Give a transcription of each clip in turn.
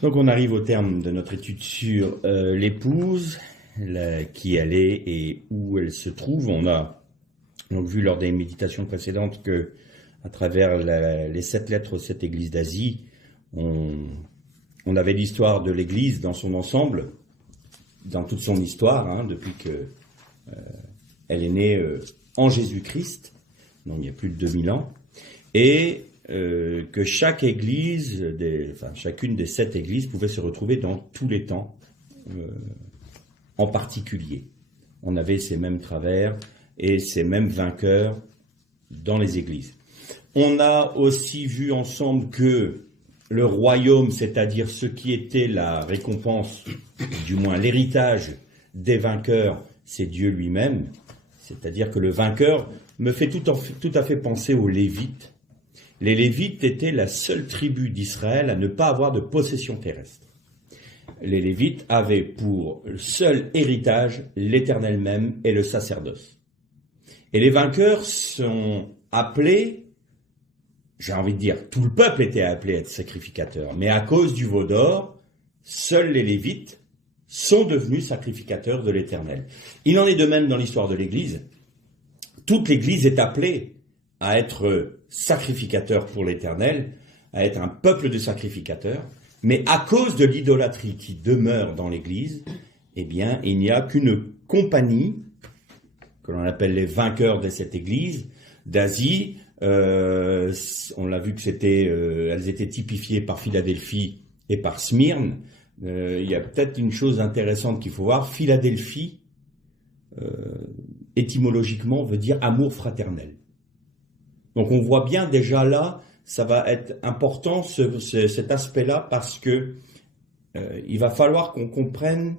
Donc on arrive au terme de notre étude sur l'épouse, qui elle est et où elle se trouve. On a donc vu lors des méditations précédentes que à travers les 7 lettres aux 7 églises d'Asie, on avait l'histoire de l'église dans son ensemble, dans toute son histoire, depuis que elle est née en Jésus-Christ, donc il y a plus de 2000 ans, et que chaque église, chacune des 7 églises pouvait se retrouver dans tous les temps, en particulier. On avait ces mêmes travers et ces mêmes vainqueurs dans les églises. On a aussi vu ensemble que le royaume, c'est-à-dire ce qui était la récompense, du moins l'héritage des vainqueurs, c'est Dieu lui-même. C'est-à-dire que le vainqueur me fait tout à fait penser aux Lévites. Les Lévites étaient la seule tribu d'Israël à ne pas avoir de possession terrestre. Les Lévites avaient pour seul héritage l'Éternel même et le sacerdoce. Et les vainqueurs sont appelés, j'ai envie de dire, tout le peuple était appelé à être sacrificateur, mais à cause du veau d'or, seuls les Lévites sont devenus sacrificateurs de l'Éternel. Il en est de même dans l'histoire de l'Église. Toute l'Église est appelée à être sacrificateur pour l'Éternel, à être un peuple de sacrificateurs, mais à cause de l'idolâtrie qui demeure dans l'Église, eh bien, il n'y a qu'une compagnie, que l'on appelle les vainqueurs de cette Église, d'Asie. On l'a vu que elles étaient typifiées par Philadelphie et par Smyrne. Il y a peut-être une chose intéressante qu'il faut voir. Philadelphie, étymologiquement, veut dire amour fraternel. Donc on voit bien déjà là, ça va être important cet aspect-là, parce que il va falloir qu'on comprenne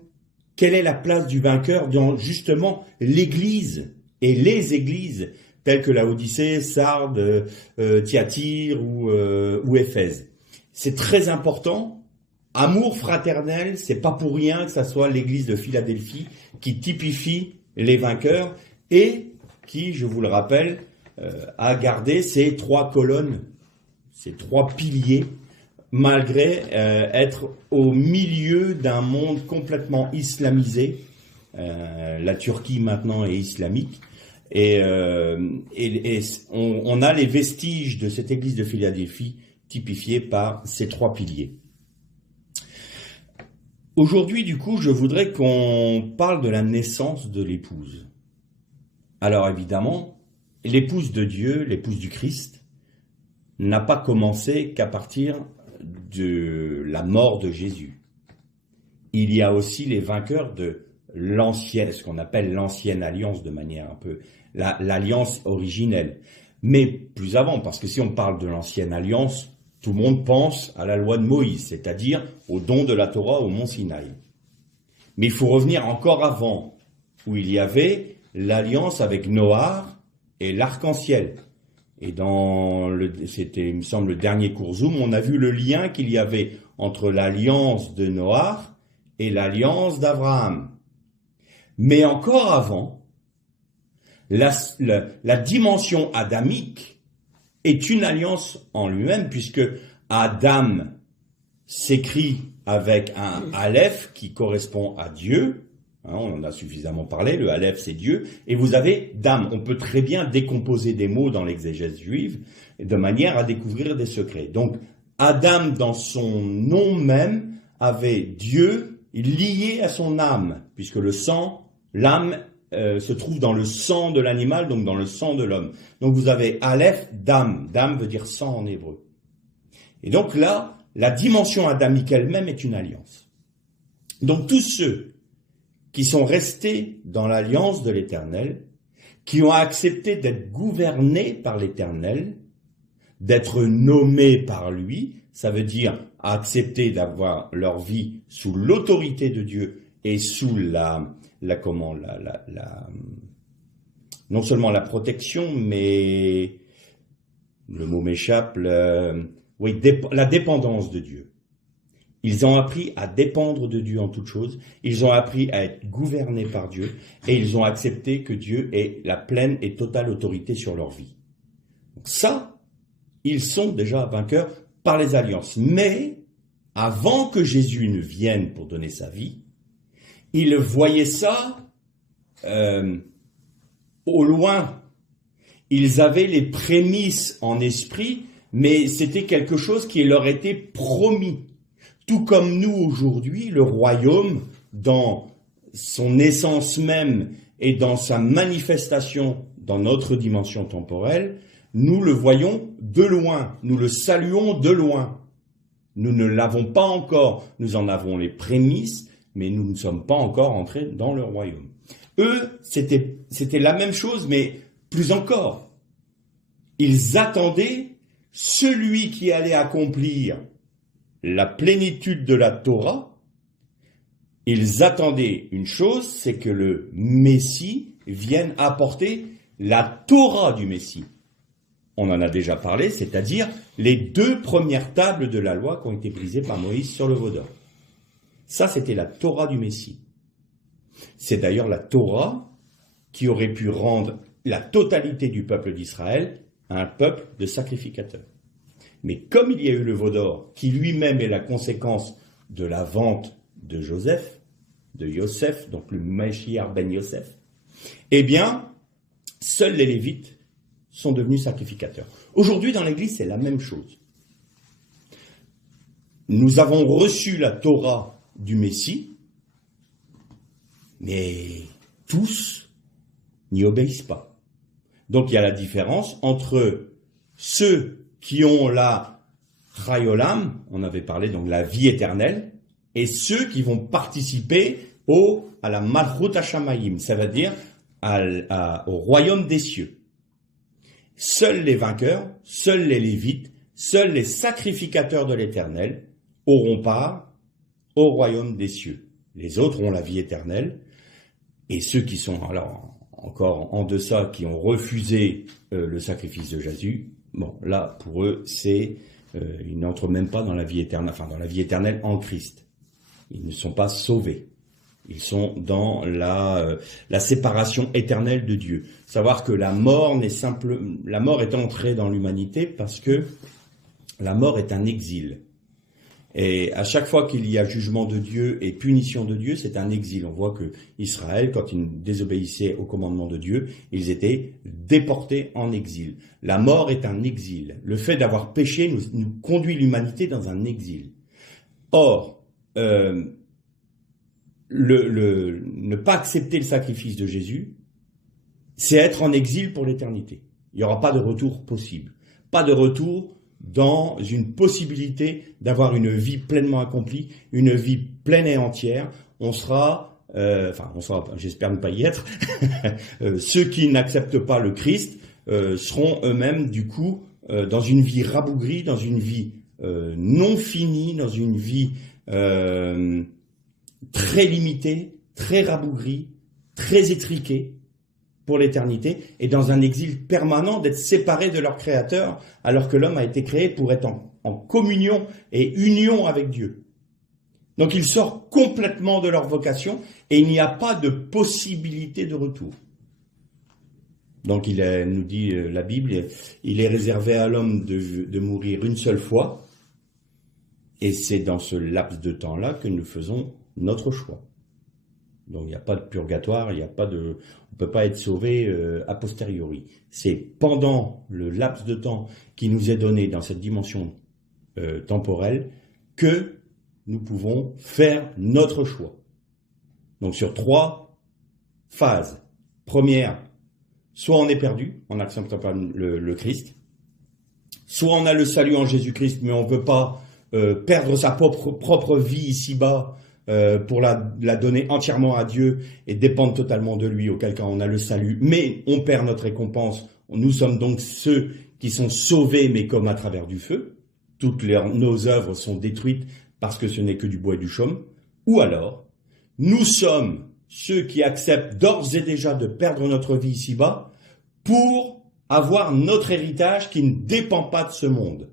quelle est la place du vainqueur dans justement l'Église et les églises telles que la Odyssée, Sardes, Thyatire ou Éphèse. C'est très important. Amour fraternel, c'est pas pour rien que ça soit l'Église de Philadelphie qui typifie les vainqueurs et qui, je vous le rappelle, a gardé ces 3 colonnes, ces 3 piliers, malgré être au milieu d'un monde complètement islamisé. La Turquie maintenant est islamique, et on a les vestiges de cette église de Philadelphie typifiés par ces 3 piliers. Aujourd'hui, du coup, je voudrais qu'on parle de la naissance de l'épouse. Alors évidemment, l'épouse de Dieu, l'épouse du Christ, n'a pas commencé qu'à partir de la mort de Jésus. Il y a aussi les vainqueurs de l'ancienne, ce qu'on appelle l'ancienne alliance de manière un peu, l'alliance originelle. Mais plus avant, parce que si on parle de l'ancienne alliance, tout le monde pense à la loi de Moïse, c'est-à-dire au don de la Torah au mont Sinaï. Mais il faut revenir encore avant, où il y avait l'alliance avec Noach et l'arc-en-ciel. Et c'était, il me semble, le dernier cours Zoom, on a vu le lien qu'il y avait entre l'alliance de Noach et l'alliance d'Abraham. Mais encore avant, la dimension adamique est une alliance en lui-même, puisque Adam s'écrit avec un Aleph qui correspond à Dieu. On en a suffisamment parlé, le Aleph c'est Dieu, et vous avez Dam. On peut très bien décomposer des mots dans l'exégèse juive de manière à découvrir des secrets. Donc Adam, dans son nom même, avait Dieu lié à son âme, puisque le sang, l'âme se trouve dans le sang de l'animal, donc dans le sang de l'homme. Donc vous avez Aleph, Dam. Dam veut dire sang en hébreu. Et donc là, la dimension adamique elle-même est une alliance. Donc tous ceux qui sont restés dans l'alliance de l'Éternel, qui ont accepté d'être gouvernés par l'Éternel, d'être nommés par lui, ça veut dire accepter d'avoir leur vie sous l'autorité de Dieu et sous non seulement la protection, mais le mot m'échappe, la dépendance de Dieu. Ils ont appris à dépendre de Dieu en toutes choses, ils ont appris à être gouvernés par Dieu, et ils ont accepté que Dieu ait la pleine et totale autorité sur leur vie. Donc ça, ils sont déjà vainqueurs par les alliances. Mais avant que Jésus ne vienne pour donner sa vie, ils voyaient ça au loin. Ils avaient les prémices en esprit, mais c'était quelque chose qui leur était promis. Tout comme nous aujourd'hui, le royaume, dans son essence même et dans sa manifestation dans notre dimension temporelle, nous le voyons de loin, nous le saluons de loin. Nous ne l'avons pas encore, nous en avons les prémices, mais nous ne sommes pas encore entrés dans le royaume. Eux, c'était la même chose, mais plus encore. Ils attendaient celui qui allait accomplir la plénitude de la Torah. Ils attendaient une chose, c'est que le Messie vienne apporter la Torah du Messie. On en a déjà parlé, c'est-à-dire les 2 premières tables de la loi qui ont été brisées par Moïse sur le veau d'or. Ça, c'était la Torah du Messie. C'est d'ailleurs la Torah qui aurait pu rendre la totalité du peuple d'Israël un peuple de sacrificateurs. Mais comme il y a eu le veau d'or, qui lui-même est la conséquence de la vente de Joseph, de Yosef, donc le Mashiach ben Yosef, eh bien, seuls les Lévites sont devenus sacrificateurs. Aujourd'hui, dans l'Église, c'est la même chose. Nous avons reçu la Torah du Messie, mais tous n'y obéissent pas. Donc il y a la différence entre ceux qui ont la Chayolam, on avait parlé donc la vie éternelle, et ceux qui vont participer à la Malchut HaShamayim, ça veut dire au royaume des cieux. Seuls les vainqueurs, seuls les Lévites, seuls les sacrificateurs de l'Éternel auront part au royaume des cieux. Les autres ont la vie éternelle, et ceux qui sont alors encore en deçà, qui ont refusé le sacrifice de Jésus, bon, là, pour eux, ils n'entrent même pas dans la vie éternelle, enfin dans la vie éternelle en Christ. Ils ne sont pas sauvés. Ils sont dans la séparation éternelle de Dieu. Savoir que la mort est entrée dans l'humanité parce que la mort est un exil. Et à chaque fois qu'il y a jugement de Dieu et punition de Dieu, c'est un exil. On voit que Israël, quand ils désobéissaient au commandement de Dieu, ils étaient déportés en exil. La mort est un exil. Le fait d'avoir péché nous conduit l'humanité dans un exil. Or, ne pas accepter le sacrifice de Jésus, c'est être en exil pour l'éternité. Il n'y aura pas de retour possible. Pas de retour dans une possibilité d'avoir une vie pleinement accomplie, une vie pleine et entière. J'espère ne pas y être. Ceux qui n'acceptent pas le Christ seront eux-mêmes, du coup, dans une vie rabougrie, dans une vie non finie, dans une vie très limitée, très rabougrie, très étriquée pour l'éternité, et dans un exil permanent d'être séparés de leur Créateur, alors que l'homme a été créé pour être en communion et union avec Dieu. Donc il sort complètement de leur vocation, et il n'y a pas de possibilité de retour. Donc nous dit la Bible, il est réservé à l'homme de mourir une seule fois, et c'est dans ce laps de temps-là que nous faisons notre choix. Donc il n'y a pas de purgatoire, on ne peut pas être sauvé a posteriori. C'est pendant le laps de temps qui nous est donné dans cette dimension temporelle que nous pouvons faire notre choix. Donc sur 3 phases. Première, soit on est perdu en n'acceptant pas le Christ, soit on a le salut en Jésus-Christ, mais on ne veut pas perdre sa propre vie ici-bas pour la donner entièrement à Dieu et dépendre totalement de lui, auquel cas on a le salut, mais on perd notre récompense. Nous sommes donc ceux qui sont sauvés, mais comme à travers du feu. Toutes nos œuvres sont détruites parce que ce n'est que du bois et du chaume. Ou alors, nous sommes ceux qui acceptent d'ores et déjà de perdre notre vie ici-bas pour avoir notre héritage qui ne dépend pas de ce monde.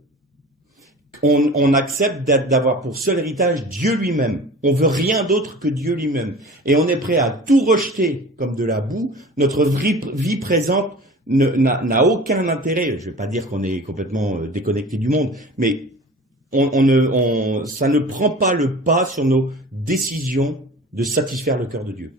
On accepte d'avoir pour seul héritage Dieu lui-même. On veut rien d'autre que Dieu lui-même. Et on est prêt à tout rejeter comme de la boue. Notre vie présente n'a aucun intérêt. Je ne vais pas dire qu'on est complètement déconnecté du monde, mais ça ne prend pas le pas sur nos décisions de satisfaire le cœur de Dieu.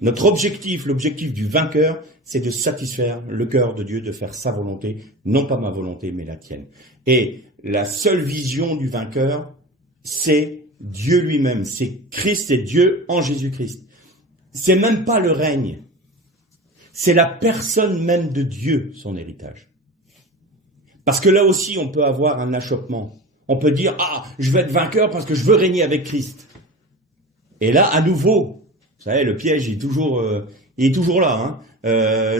Notre objectif, l'objectif du vainqueur, c'est de satisfaire le cœur de Dieu, de faire sa volonté, non pas ma volonté, mais la tienne. Et la seule vision du vainqueur, c'est Dieu lui-même, c'est Christ et Dieu en Jésus-Christ. C'est même pas le règne, c'est la personne même de Dieu, son héritage. Parce que là aussi, on peut avoir un achoppement. On peut dire, je veux être vainqueur parce que je veux régner avec Christ. Et là, à nouveau, vous savez, le piège il est toujours là.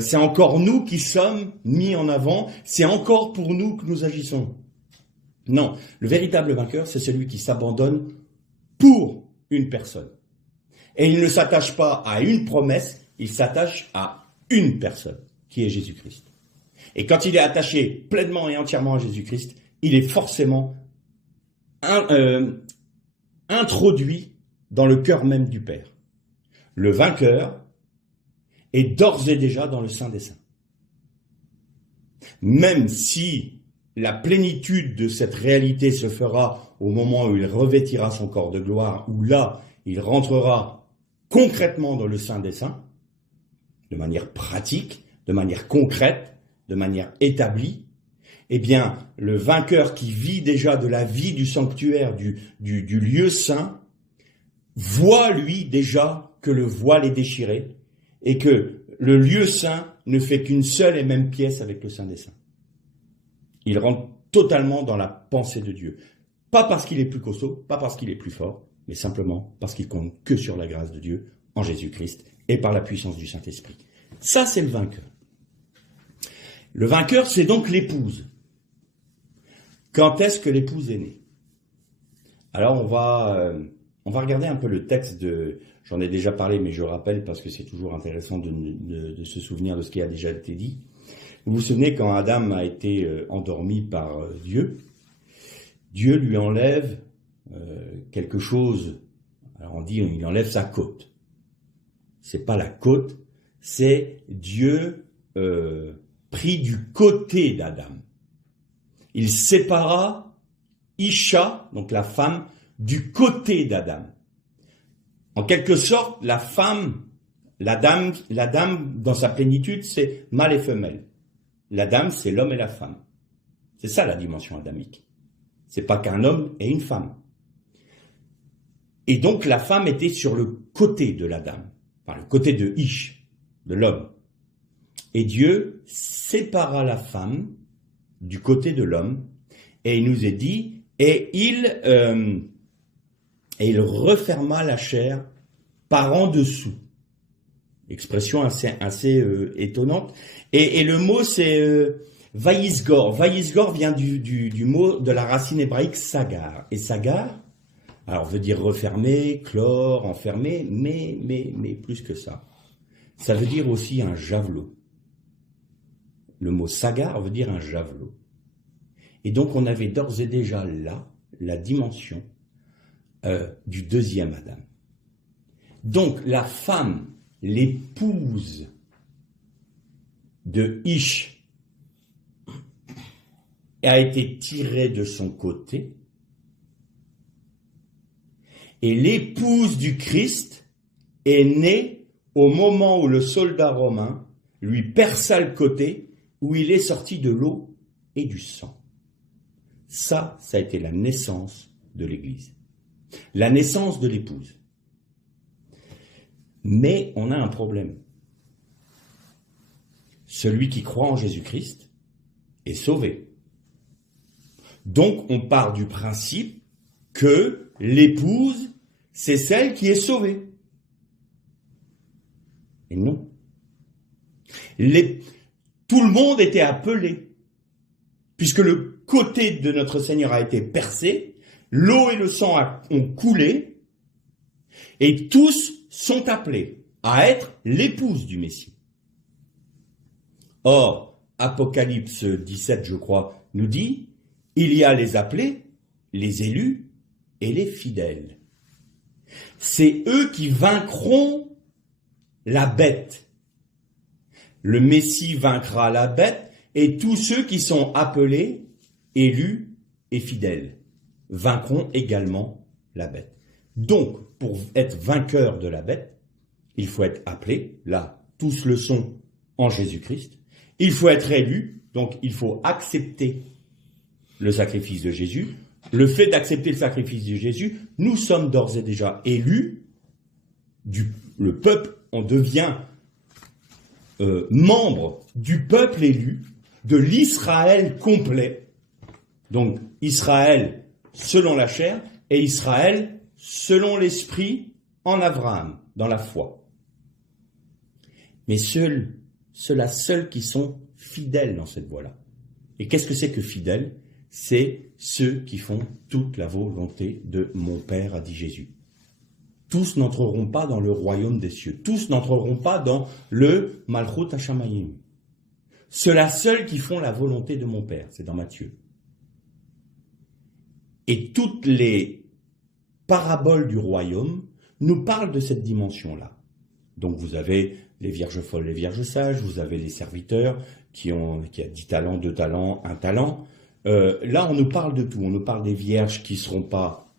C'est encore nous qui sommes mis en avant. C'est encore pour nous que nous agissons. Non, le véritable vainqueur, c'est celui qui s'abandonne pour une personne. Et il ne s'attache pas à une promesse, il s'attache à une personne, qui est Jésus-Christ. Et quand il est attaché pleinement et entièrement à Jésus-Christ, il est forcément introduit dans le cœur même du Père. Le vainqueur est d'ores et déjà dans le Saint des Saints. Même si la plénitude de cette réalité se fera au moment où il revêtira son corps de gloire, où là, il rentrera concrètement dans le Saint des Saints, de manière pratique, de manière concrète, de manière établie, eh bien, le vainqueur qui vit déjà de la vie du sanctuaire, du lieu saint, voit lui déjà que le voile est déchiré et que le lieu saint ne fait qu'une seule et même pièce avec le Saint des Saints. Il rentre totalement dans la pensée de Dieu. Pas parce qu'il est plus costaud, pas parce qu'il est plus fort, mais simplement parce qu'il compte que sur la grâce de Dieu en Jésus-Christ et par la puissance du Saint-Esprit. Ça, c'est le vainqueur. Le vainqueur, c'est donc l'épouse. Quand est-ce que l'épouse est née? Alors, on va regarder un peu le texte j'en ai déjà parlé, mais je rappelle parce que c'est toujours intéressant de se souvenir de ce qui a déjà été dit. Vous vous souvenez quand Adam a été endormi par Dieu, Dieu lui enlève quelque chose. Alors on dit, il enlève sa côte. C'est pas la côte, c'est Dieu pris du côté d'Adam. Il sépara Isha, donc la femme, du côté d'Adam. En quelque sorte, la femme, la dame dans sa plénitude, c'est mâle et femelle. La dame, c'est l'homme et la femme. C'est ça la dimension adamique. C'est pas qu'un homme et une femme. Et donc la femme était sur le côté de la dame, enfin le côté de Ish, de l'homme. Et Dieu sépara la femme du côté de l'homme, et il nous est dit, et il referma la chair par en dessous. Expression assez étonnante. Et le mot c'est vaïsgor. Vaïsgor vient du mot de la racine hébraïque sagar. Et sagar, alors veut dire refermer, clore, enfermer, mais plus que ça. Ça veut dire aussi un javelot. Le mot sagar veut dire un javelot. Et donc on avait d'ores et déjà là la dimension du deuxième Adam. Donc la femme, l'épouse de Ish, a été tirée de son côté, et l'épouse du Christ est née au moment où le soldat romain lui perça le côté, où il est sorti de l'eau et du sang. Ça a été la naissance de l'Église. La naissance de l'épouse. Mais on a un problème. Celui qui croit en Jésus-Christ est sauvé. Donc on part du principe que l'épouse, c'est celle qui est sauvée. Et non. Tout le monde était appelé, puisque le côté de notre Seigneur a été percé, l'eau et le sang ont coulé, et tous sont appelés à être l'épouse du Messie. Or, Apocalypse 17, je crois, nous dit, il y a les appelés, les élus et les fidèles. C'est eux qui vaincront la bête. Le Messie vaincra la bête et tous ceux qui sont appelés, élus et fidèles. vaincront également la bête. Donc, pour être vainqueur de la bête, il faut être appelé, là, tous le sont en Jésus-Christ. Il faut être élu, donc il faut accepter le sacrifice de Jésus. Le fait d'accepter le sacrifice de Jésus, nous sommes d'ores et déjà élus, le peuple, on devient membre du peuple élu, de l'Israël complet. Donc Israël selon la chair et Israël selon l'esprit en Abraham, dans la foi. Mais ceux-là seuls qui sont fidèles dans cette voie-là. Et qu'est-ce que c'est que fidèles? C'est ceux qui font toute la volonté de mon Père, a dit Jésus. Tous n'entreront pas dans le royaume des cieux. Tous n'entreront pas dans le Malchut Hashamayim. Ceux-là seuls qui font la volonté de mon Père. C'est dans Matthieu. Et toutes les paraboles du royaume nous parlent de cette dimension-là. Donc vous avez les vierges folles, les vierges sages, vous avez les serviteurs qui a 10 talents, 2 talents, 1 talent. Là, on nous parle de tout. On nous parle des vierges qui ne seront pas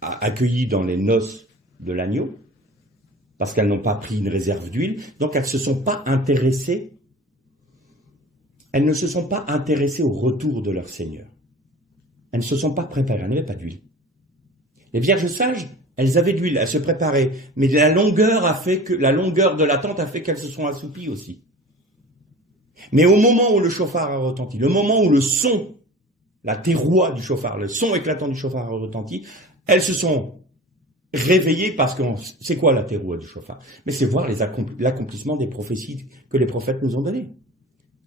accueillies dans les noces de l'agneau, parce qu'elles n'ont pas pris une réserve d'huile. Donc, elles ne se sont pas intéressées. Elles ne se sont pas intéressées au retour de leur Seigneur. Elles ne se sont pas préparées. Elles n'avaient pas d'huile. Les vierges sages, elles avaient de l'huile, elles se préparaient. Mais la longueur de l'attente a fait qu'elles se sont assoupies aussi. Mais au moment où le chauffard a retenti, le moment où le son, la terroie du chauffard, le son éclatant du chauffard a retenti, elles se sont réveillées parce que c'est quoi la terroie du chauffard? Mais c'est voir l'accomplissement des prophéties que les prophètes nous ont données.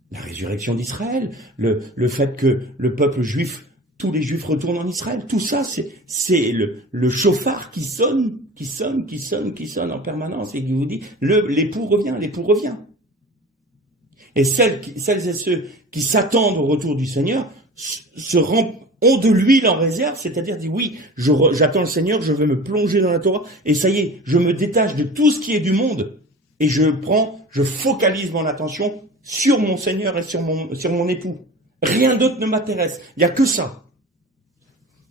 La résurrection d'Israël, le fait que le peuple juif, tous les juifs retournent en Israël, tout ça, c'est le chauffard qui sonne en permanence et qui vous dit, l'époux revient. Et celles et ceux qui s'attendent au retour du Seigneur ont de l'huile en réserve, c'est-à-dire disent oui, j'attends le Seigneur, je vais me plonger dans la Torah, et ça y est, je me détache de tout ce qui est du monde, et je focalise mon attention sur mon Seigneur et sur mon époux. Rien d'autre ne m'intéresse, il n'y a que ça.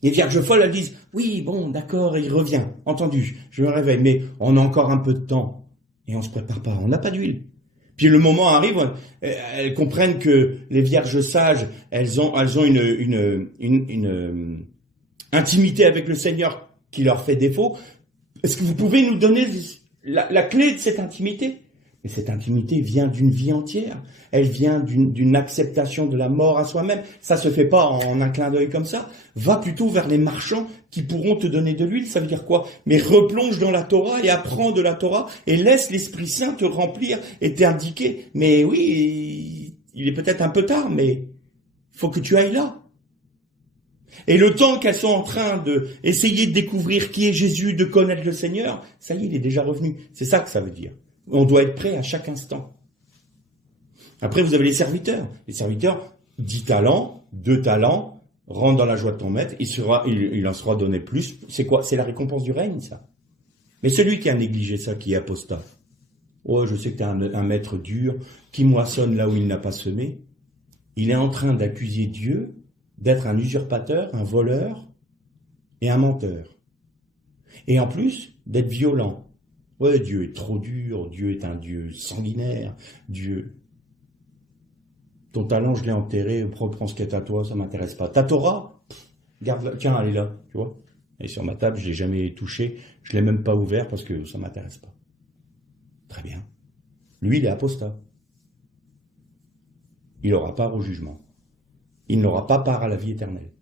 Les vierges folles, elles disent oui, bon, d'accord, il revient, entendu, je me réveille, mais on a encore un peu de temps, et on se prépare pas, on n'a pas d'huile. Puis le moment arrive, elles comprennent que les vierges sages, elles ont une intimité avec le Seigneur qui leur fait défaut. Est-ce que vous pouvez nous donner la clé de cette intimité? Mais cette intimité vient d'une vie entière. Elle vient d'une acceptation de la mort à soi-même. Ça se fait pas en un clin d'œil comme ça. Va plutôt vers les marchands qui pourront te donner de l'huile. Ça veut dire quoi? Mais replonge dans la Torah et apprends de la Torah et laisse l'Esprit Saint te remplir et t'indiquer. Mais oui, il est peut-être un peu tard, mais faut que tu ailles là. Et le temps qu'elles sont en train de essayer de découvrir qui est Jésus, de connaître le Seigneur, ça y est, il est déjà revenu. C'est ça que ça veut dire. On doit être prêt à chaque instant. Après, vous avez les serviteurs. Les serviteurs, 10 talents, 2 talents, rentre dans la joie de ton maître, il en sera donné plus. C'est quoi? C'est la récompense du règne, ça. Mais celui qui a négligé ça, qui est apostat, oh, je sais que tu as un maître dur, qui moissonne là où il n'a pas semé, il est en train d'accuser Dieu d'être un usurpateur, un voleur et un menteur. Et en plus, d'être violent. Ouais, Dieu est trop dur, Dieu est un Dieu sanguinaire, Dieu... Ton talent, je l'ai enterré, prends ce qui est à toi, ça m'intéresse pas. Ta Torah, garde-la, tiens, elle est là, tu vois. Elle est sur ma table, je l'ai jamais touchée, je l'ai même pas ouvert parce que ça m'intéresse pas. Très bien. Lui, il est apostat. Il n'aura part au jugement. Il n'aura pas part à la vie éternelle.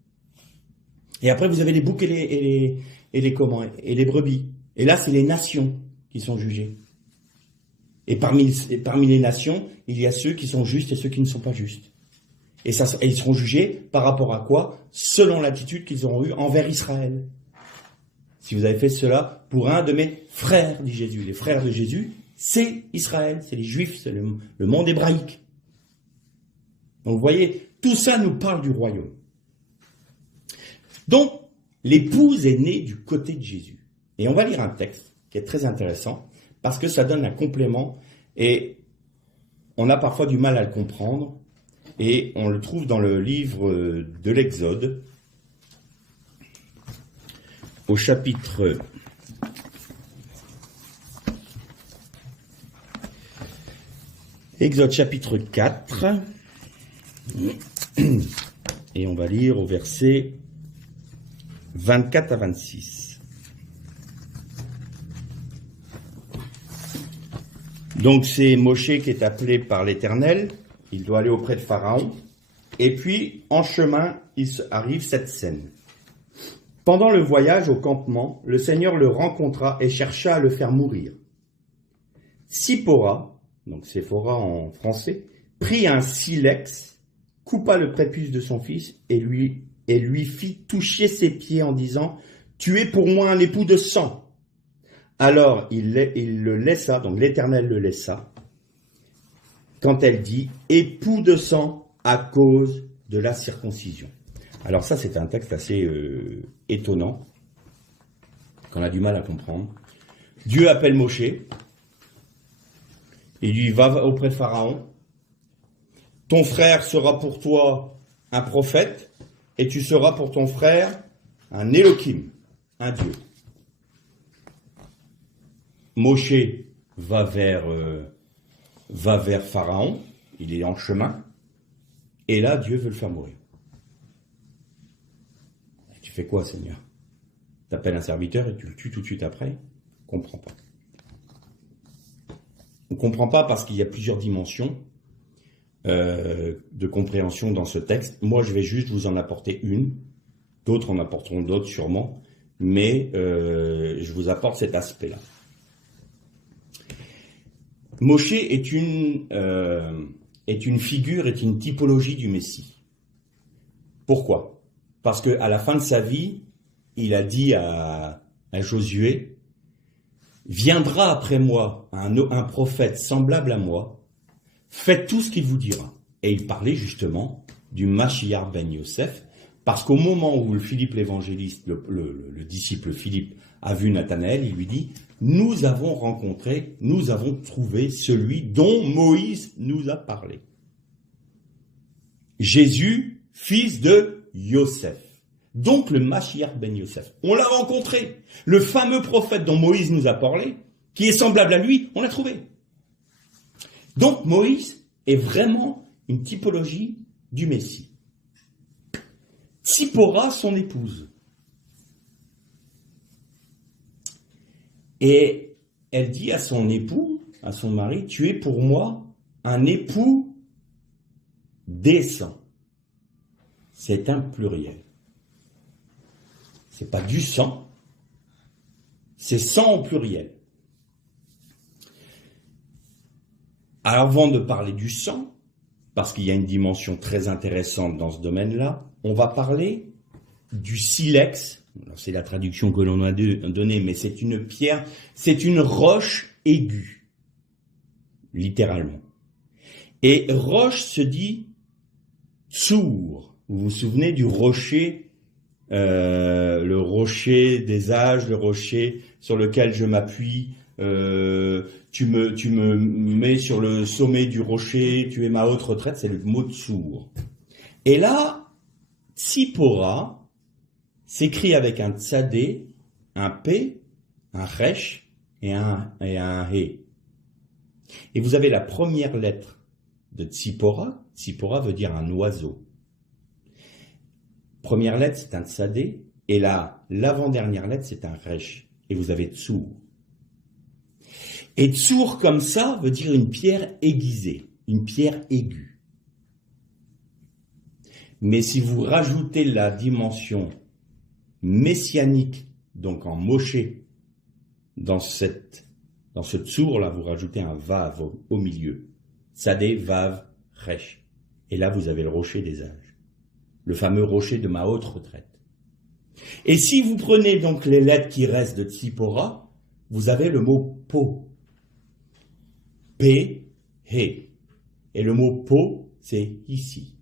Et après, vous avez les boucs et les brebis. Et là, c'est les nations qui sont jugées. Et parmi les nations, il y a ceux qui sont justes et ceux qui ne sont pas justes. Et ils seront jugés par rapport à quoi? Selon l'attitude qu'ils auront eue envers Israël. Si vous avez fait cela pour un de mes frères, dit Jésus. Les frères de Jésus, c'est Israël, c'est les Juifs, c'est le monde hébraïque. Donc vous voyez, tout ça nous parle du royaume. Donc, l'épouse est née du côté de Jésus. Et on va lire un texte qui est très intéressant, parce que ça donne un complément, et on a parfois du mal à le comprendre, et on le trouve dans le livre de l'Exode, au chapitre Exode chapitre 4, et on va lire au verset 24 à 26. Donc c'est Moshe qui est appelé par l'Éternel, il doit aller auprès de Pharaon, et puis en chemin, il arrive cette scène. Pendant le voyage au campement, le Seigneur le rencontra et chercha à le faire mourir. Tsipora, donc Séphora en français, prit un silex, coupa le prépuce de son fils et lui fit toucher ses pieds en disant « Tu es pour moi un époux de sang ». Alors il le laissa, donc l'Éternel le laissa, quand elle dit « époux de sang à cause de la circoncision ». Alors ça c'est un texte assez étonnant, qu'on a du mal à comprendre. Dieu appelle Moshe, il lui va auprès de Pharaon, ton frère sera pour toi un prophète, et tu seras pour ton frère un Elohim, un Dieu. Moshe va vers Pharaon, il est en chemin, et là Dieu veut le faire mourir. Tu fais quoi, Seigneur? T'appelles un serviteur et tu le tues tout de suite après? On ne comprend pas. On ne comprend pas parce qu'il y a plusieurs dimensions de compréhension dans ce texte. Moi, je vais juste vous en apporter une. D'autres en apporteront d'autres sûrement. Mais je vous apporte cet aspect-là. Moshe est une figure, est une typologie du Messie. Pourquoi? Parce qu'à la fin de sa vie, il a dit à Josué, viendra après moi un prophète semblable à moi, faites tout ce qu'il vous dira. Et il parlait justement du Mashiach ben Yosef, parce qu'au moment où Philippe l'évangéliste, le disciple Philippe, a vu Nathanaël, il lui dit, nous avons rencontré, nous avons trouvé celui dont Moïse nous a parlé. Jésus, fils de Yosef. Donc le Mashiach ben Yosef. On l'a rencontré. Le fameux prophète dont Moïse nous a parlé, qui est semblable à lui, on l'a trouvé. Donc Moïse est vraiment une typologie du Messie. Tsipora, son épouse. Et elle dit à son époux, à son mari, tu es pour moi un époux décent. C'est un pluriel. C'est pas du sang, c'est sang au pluriel. Alors avant de parler du sang, parce qu'il y a une dimension très intéressante dans ce domaine-là, on va parler du silex. C'est la traduction que l'on a donnée, mais c'est une pierre, c'est une roche aiguë, littéralement. Et roche se dit tsour. Vous vous souvenez du rocher, le rocher des âges, le rocher sur lequel je m'appuie, tu me mets sur le sommet du rocher, tu es ma haute retraite, c'est le mot tsour. Et là, Tsipora s'écrit avec un tsadé, un P, un resh et un he. Et vous avez la première lettre de Tsipora. Tsipora veut dire un oiseau. Première lettre, c'est un tsadé, et l'avant-dernière lettre, c'est un resh. Et vous avez tsour. Et tsour, comme ça, veut dire une pierre aiguisée, une pierre aiguë. Mais si vous rajoutez la dimension messianique, donc en Moshe, dans ce tsour-là, vous rajoutez un vav au milieu. Tsadé, vav, resh. Et là, vous avez le rocher des âges. Le fameux rocher de ma haute retraite. Et si vous prenez donc les lettres qui restent de Tsipora, vous avez le mot po. P, he. Et le mot po, c'est ici.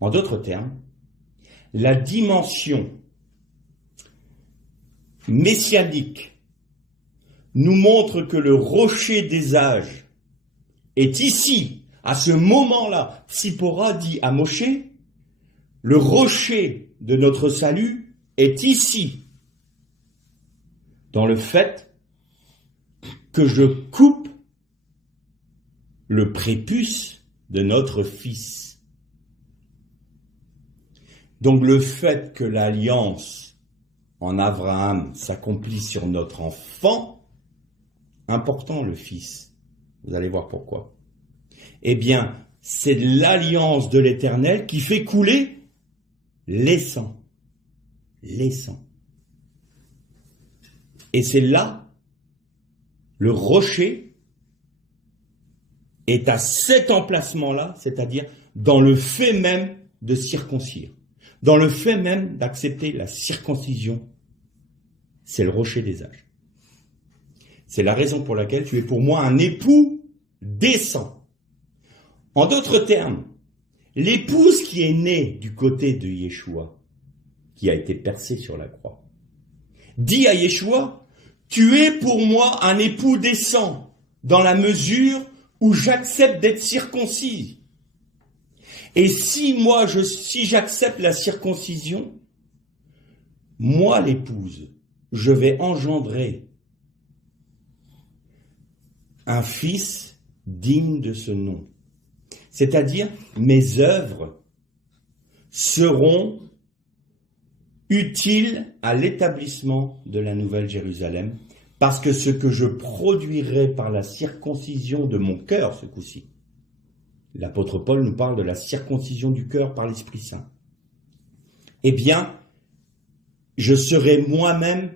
En d'autres termes, la dimension messianique nous montre que le rocher des âges est ici, à ce moment-là. Tsipora dit à Moshe, le rocher de notre salut est ici. dans le fait que je coupe le prépuce de notre fils. Donc le fait que l'alliance en Abraham s'accomplit sur notre enfant, important le fils, vous allez voir pourquoi. Eh bien, c'est l'alliance de l'Éternel qui fait couler les sangs. Les sangs. Et c'est là, le rocher est à cet emplacement-là, c'est-à-dire dans le fait même de circoncire, dans le fait même d'accepter la circoncision. C'est le rocher des âges. C'est la raison pour laquelle tu es pour moi un époux décent. En d'autres termes, l'épouse qui est née du côté de Yeshua, qui a été percée sur la croix, dit à Yeshua, tu es pour moi un époux décent, dans la mesure où j'accepte d'être circoncis. Et si j'accepte la circoncision, moi l'épouse, je vais engendrer un fils digne de ce nom. C'est-à-dire, mes œuvres seront utiles à l'établissement de la Nouvelle Jérusalem, parce que ce que je produirai par la circoncision de mon cœur, ce coup-ci, l'apôtre Paul nous parle de la circoncision du cœur par l'Esprit Saint, eh bien, je serai moi-même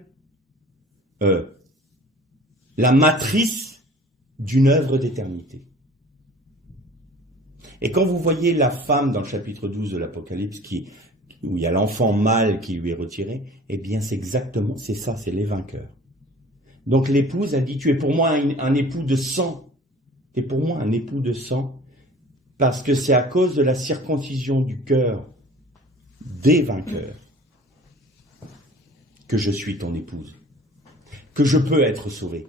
la matrice d'une œuvre d'éternité. Et quand vous voyez la femme dans le chapitre 12 de l'Apocalypse, où il y a l'enfant mâle qui lui est retiré, eh bien c'est ça, c'est les vainqueurs. Donc l'épouse a dit, tu es pour moi un époux de sang. Tu es pour moi un époux de sang, parce que c'est à cause de la circoncision du cœur des vainqueurs que je suis ton épouse, que je peux être sauvé.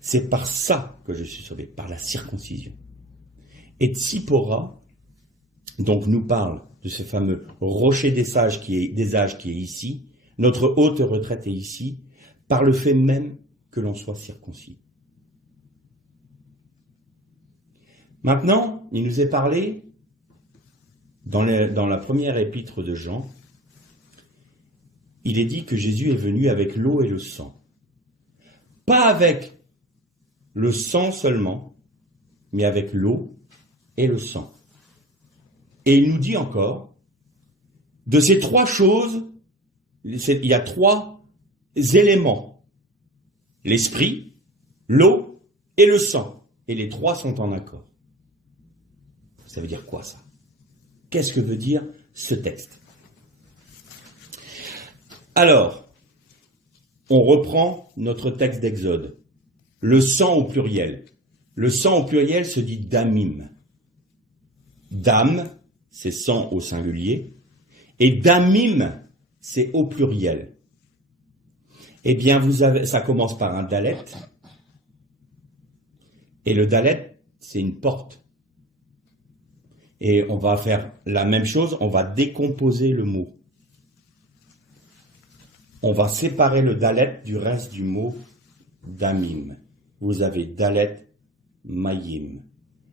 C'est par ça que je suis sauvé, par la circoncision. Et Tzipora, donc, nous parle de ce fameux rocher des âges qui est ici, notre haute retraite est ici, par le fait même que l'on soit circoncis. Maintenant, il nous est parlé, dans la première épître de Jean, il est dit que Jésus est venu avec l'eau et le sang. Pas avec le sang seulement, mais avec l'eau et le sang. Et il nous dit encore, de ces trois choses, il y a trois éléments. L'esprit, l'eau et le sang. Et les trois sont en accord. Ça veut dire quoi ça? Qu'est-ce que veut dire ce texte? Alors, on reprend notre texte d'Exode. Le sang au pluriel. Le sang au pluriel se dit damim. Dam, c'est sang au singulier. Et damim, c'est au pluriel. Eh bien, ça commence par un dalet. Et le dalet, c'est une porte. Et on va faire la même chose, on va décomposer le mot. On va séparer le dalet du reste du mot damim. Vous avez dalet mayim,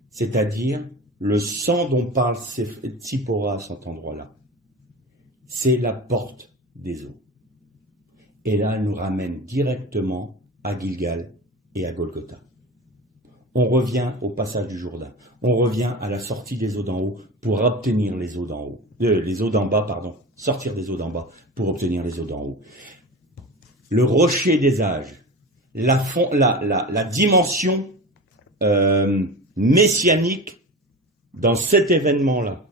c'est-à-dire le sang dont parle Tzipora à cet endroit-là. C'est la porte des eaux. Et là, elle nous ramène directement à Gilgal et à Golgotha. On revient au passage du Jourdain. On revient à la sortie des eaux d'en haut pour obtenir les eaux d'en haut. Les eaux d'en bas, pardon. Sortir des eaux d'en bas pour obtenir les eaux d'en haut. Le rocher des âges. La dimension messianique dans cet événement-là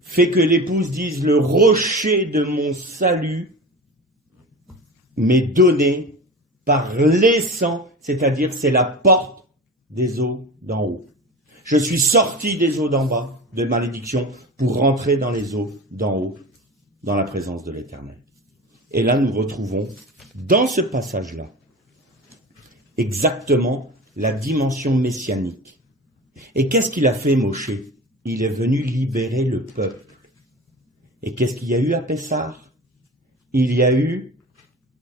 fait que l'épouse dise le rocher de mon salut m'est donné par les sangs, c'est-à-dire c'est la porte des eaux d'en haut. Je suis sorti des eaux d'en bas de malédiction pour rentrer dans les eaux d'en haut, dans la présence de l'Éternel. Et là, nous retrouvons dans ce passage-là exactement la dimension messianique. Et qu'est-ce qu'il a fait, Moshe? Il est venu libérer le peuple. Et qu'est-ce qu'il y a eu à Pessah? il y a eu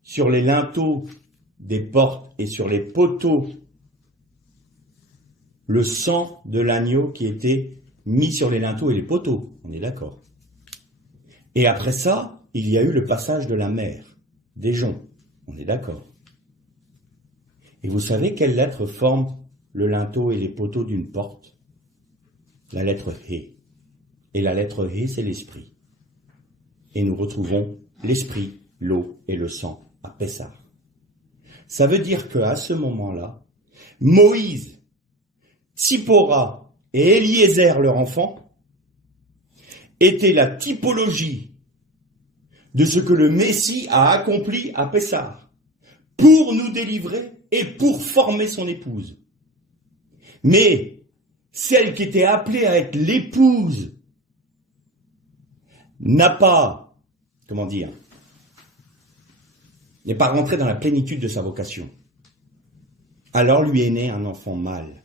sur les linteaux des portes et sur les poteaux le sang de l'agneau qui était mis sur les linteaux et les poteaux, on est d'accord. Et après ça, il y a eu le passage de la mer, des joncs, on est d'accord. Et vous savez quelle lettre forme le linteau et les poteaux d'une porte? La lettre He. Et la lettre He, c'est l'esprit. Et nous retrouvons l'esprit, l'eau et le sang à Pessah. Ça veut dire qu'à ce moment-là, Moïse, Tsipora et Eliezer, leur enfant, étaient la typologie de ce que le Messie a accompli à Pessah pour nous délivrer et pour former son épouse. Mais celle qui était appelée à être l'épouse n'a pas, n'est pas rentrée dans la plénitude de sa vocation. Alors lui est né un enfant mâle,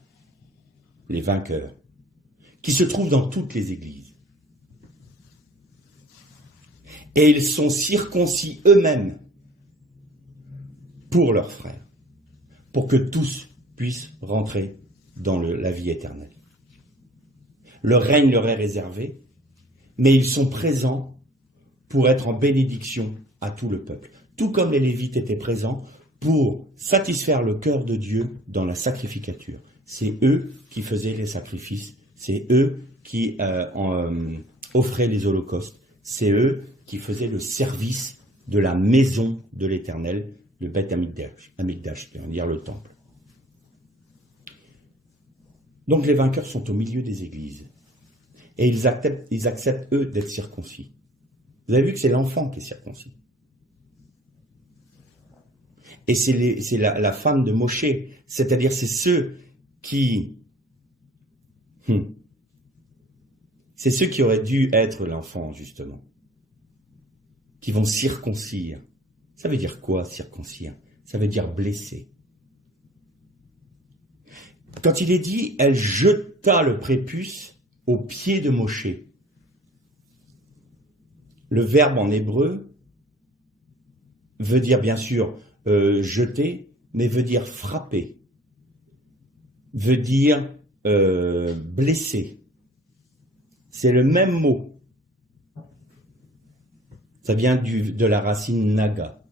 les vainqueurs, qui se trouvent dans toutes les églises. Et ils sont circoncis eux-mêmes pour leurs frères, pour que tous puissent rentrer dans la vie éternelle. Le règne leur est réservé, mais ils sont présents pour être en bénédiction à tout le peuple. Tout comme les Lévites étaient présents pour satisfaire le cœur de Dieu dans la sacrificature. C'est eux qui faisaient les sacrifices, c'est eux qui offraient les holocaustes, c'est eux qui faisaient le service de la maison de l'Éternel, le Beth Amikdash, c'est-à-dire le temple. Donc les vainqueurs sont au milieu des églises. Et ils acceptent eux, d'être circoncis. Vous avez vu que c'est l'enfant qui est circoncis. Et c'est la femme de Moshe, c'est-à-dire c'est ceux qui auraient dû être l'enfant, justement, qui vont circoncire. Ça veut dire quoi, circoncire? Ça veut dire blesser. Quand il est dit, elle jeta le prépuce aux pieds de Moshe. Le verbe en hébreu veut dire, bien sûr, jeter, mais veut dire frapper, veut dire blesser. C'est le même mot. Ça vient de la racine naga.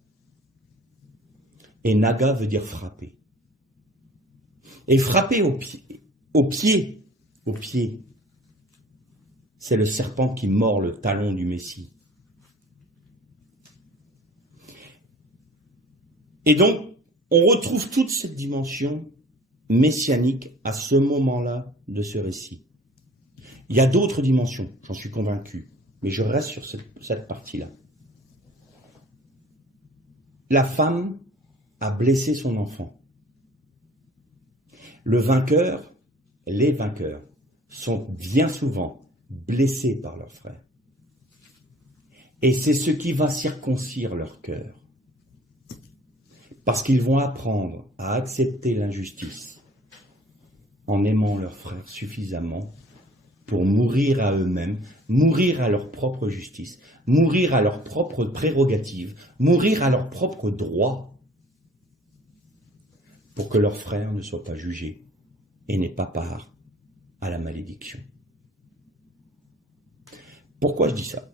Et naga veut dire frapper. Et frapper au pied, c'est le serpent qui mord le talon du Messie. Et donc, on retrouve toute cette dimension messianique à ce moment-là de ce récit. Il y a d'autres dimensions, j'en suis convaincu, mais je reste sur cette partie-là. La femme a blessé son enfant. Le vainqueur, les vainqueurs, sont bien souvent blessés par leurs frères. Et c'est ce qui va circoncire leur cœur. Parce qu'ils vont apprendre à accepter l'injustice en aimant leurs frères suffisamment pour mourir à eux-mêmes, mourir à leur propre justice, mourir à leurs propres prérogatives, mourir à leurs propres droits, pour que leurs frères ne soient pas jugés et n'aient pas part à la malédiction. Pourquoi je dis ça?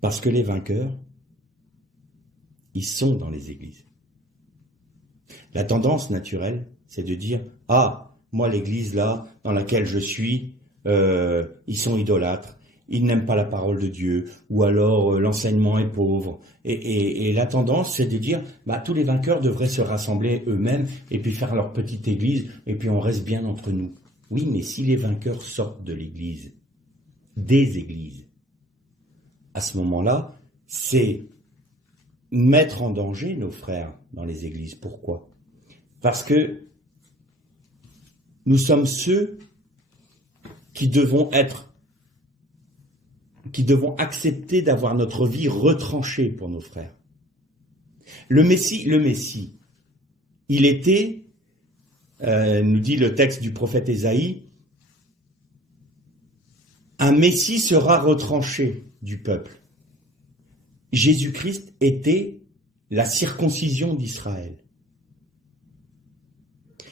Parce que les vainqueurs, ils sont dans les églises. La tendance naturelle, c'est de dire « Ah, moi l'église là, dans laquelle je suis, ils sont idolâtres, ils n'aiment pas la parole de Dieu, ou alors l'enseignement est pauvre. » Et la tendance, c'est de dire « Tous les vainqueurs devraient se rassembler eux-mêmes et puis faire leur petite église, et puis on reste bien entre nous. » Oui, mais si les vainqueurs sortent de l'église, des églises, à ce moment-là, c'est mettre en danger nos frères dans les églises. Pourquoi? Parce que nous sommes ceux qui devons accepter d'avoir notre vie retranchée pour nos frères. Le Messie, il était, nous dit le texte du prophète Ésaïe, un Messie sera retranché du peuple. Jésus-Christ était la circoncision d'Israël.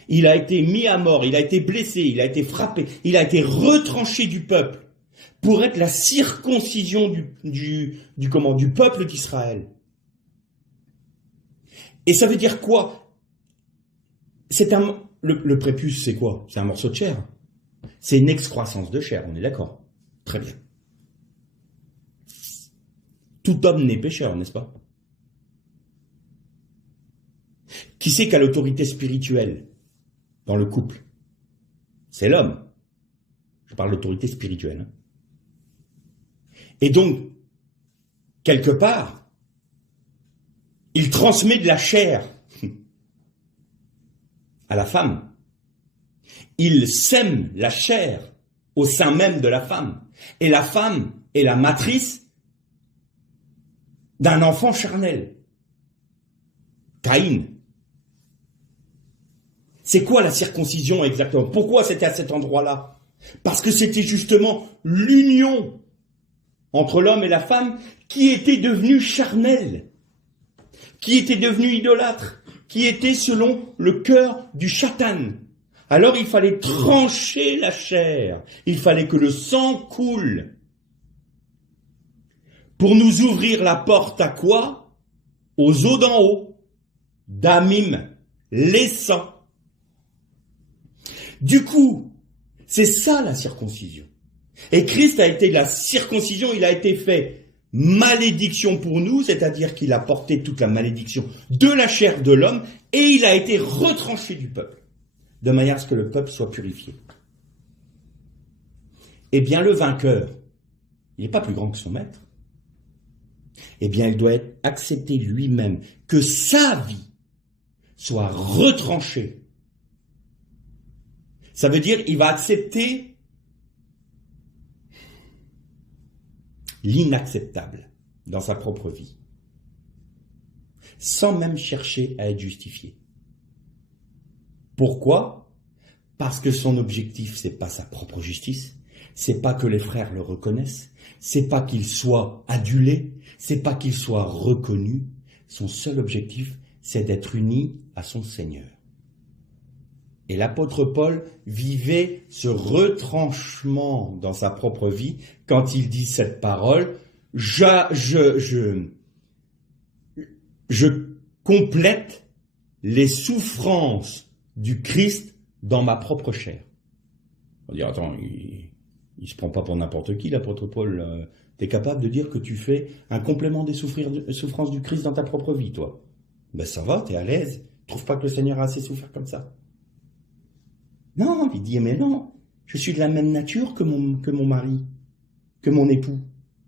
Il a été mis à mort, il a été blessé, il a été frappé, il a été retranché du peuple pour être la circoncision du peuple d'Israël. Et ça veut dire quoi? Le prépuce, c'est quoi? C'est un morceau de chair. C'est une excroissance de chair, on est d'accord? Très bien. Tout homme n'est pécheur, n'est-ce pas? Qui c'est qui a l'autorité spirituelle dans le couple? C'est l'homme. Je parle d'autorité spirituelle. Et donc, quelque part, il transmet de la chair à la femme. Il sème la chair au sein même de la femme. Et la femme est la matrice d'un enfant charnel. Caïn. C'est quoi la circoncision exactement? Pourquoi c'était à cet endroit-là? Parce que c'était justement l'union entre l'homme et la femme qui était devenue charnelle, qui était devenue idolâtre, qui était selon le cœur du Satan. Alors il fallait trancher la chair, il fallait que le sang coule pour nous ouvrir la porte à quoi? Aux eaux d'en haut, d'Amim, les sangs. Du coup, c'est ça la circoncision. Et Christ a été la circoncision, il a été fait malédiction pour nous, c'est-à-dire qu'il a porté toute la malédiction de la chair de l'homme et il a été retranché du peuple, de manière à ce que le peuple soit purifié. Eh bien, le vainqueur, il n'est pas plus grand que son maître. Eh bien, il doit être accepté lui-même que sa vie soit retranchée. Ça veut dire il va accepter l'inacceptable dans sa propre vie, sans même chercher à être justifié. Pourquoi? Parce que son objectif, c'est pas sa propre justice, c'est pas que les frères le reconnaissent, c'est pas qu'il soit adulé, c'est pas qu'il soit reconnu. Son seul objectif, c'est d'être uni à son Seigneur. Et l'apôtre Paul vivait ce retranchement dans sa propre vie quand il dit cette parole. Je complète les souffrances du Christ dans ma propre chair. On va dire, attends, il se prend pas pour n'importe qui, l'apôtre Paul. T'es capable de dire que tu fais un complément des souffrances du Christ dans ta propre vie, toi? Ben ça va, t'es à l'aise. Trouve pas que le Seigneur a assez souffert comme ça? Non, il dit, mais non, je suis de la même nature que mon mari, que mon époux.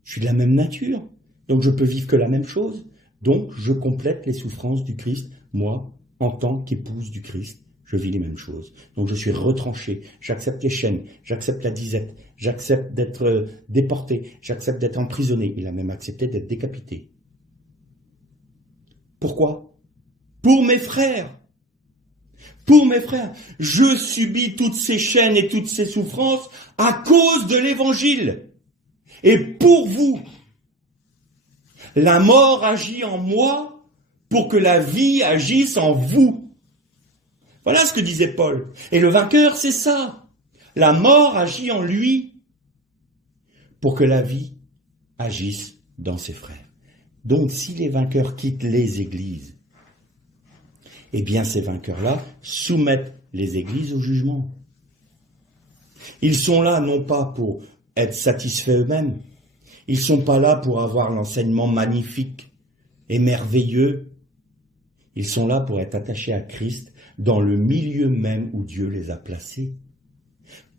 Je suis de la même nature, donc je peux vivre que la même chose. Donc, je complète les souffrances du Christ. Moi, en tant qu'épouse du Christ, je vis les mêmes choses. Donc, je suis retranché, j'accepte les chaînes, j'accepte la disette, j'accepte d'être déporté, j'accepte d'être emprisonné. Il a même accepté d'être décapité. Pourquoi? Pour mes frères. Pour mes frères, je subis toutes ces chaînes et toutes ces souffrances à cause de l'évangile. Et pour vous, la mort agit en moi pour que la vie agisse en vous. Voilà ce que disait Paul. Et le vainqueur, c'est ça. La mort agit en lui pour que la vie agisse dans ses frères. Donc, si les vainqueurs quittent les églises, eh bien, ces vainqueurs-là soumettent les églises au jugement. Ils sont là non pas pour être satisfaits eux-mêmes, ils sont pas là pour avoir l'enseignement magnifique et merveilleux, ils sont là pour être attachés à Christ dans le milieu même où Dieu les a placés,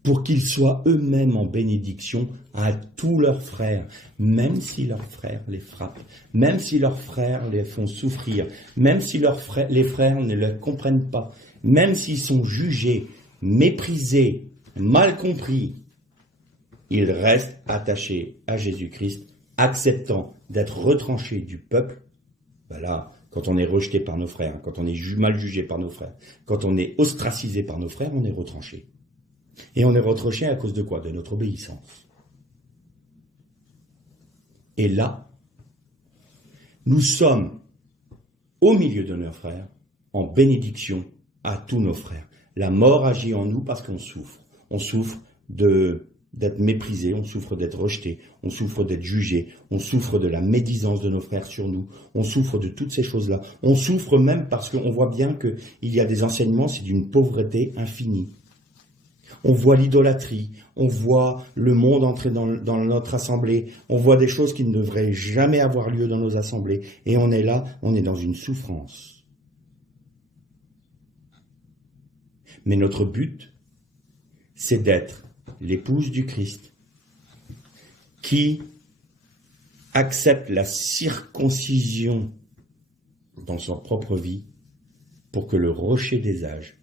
pour qu'ils soient eux-mêmes en bénédiction à tous leurs frères, même si leurs frères les frappent, même si leurs frères les font souffrir, même si les frères ne les comprennent pas, même s'ils sont jugés, méprisés, mal compris, ils restent attachés à Jésus-Christ, acceptant d'être retranchés du peuple. Voilà, quand on est rejeté par nos frères, quand on est mal jugé par nos frères, quand on est ostracisé par nos frères, on est retranché. Et on est retranché à cause de quoi? De notre obéissance. Et là, Nous sommes au milieu de nos frères, en bénédiction à tous nos frères. La mort agit en nous parce qu'on souffre. On souffre d'être méprisé, on souffre d'être rejeté, on souffre d'être jugé, on souffre de la médisance de nos frères sur nous, on souffre de toutes ces choses-là. On souffre même parce qu'on voit bien qu'il y a des enseignements, c'est d'une pauvreté infinie. On voit l'idolâtrie, on voit le monde entrer dans notre assemblée, on voit des choses qui ne devraient jamais avoir lieu dans nos assemblées, et on est là, on est dans une souffrance. Mais notre but, c'est d'être l'épouse du Christ, qui accepte la circoncision dans sa propre vie pour que le rocher des âges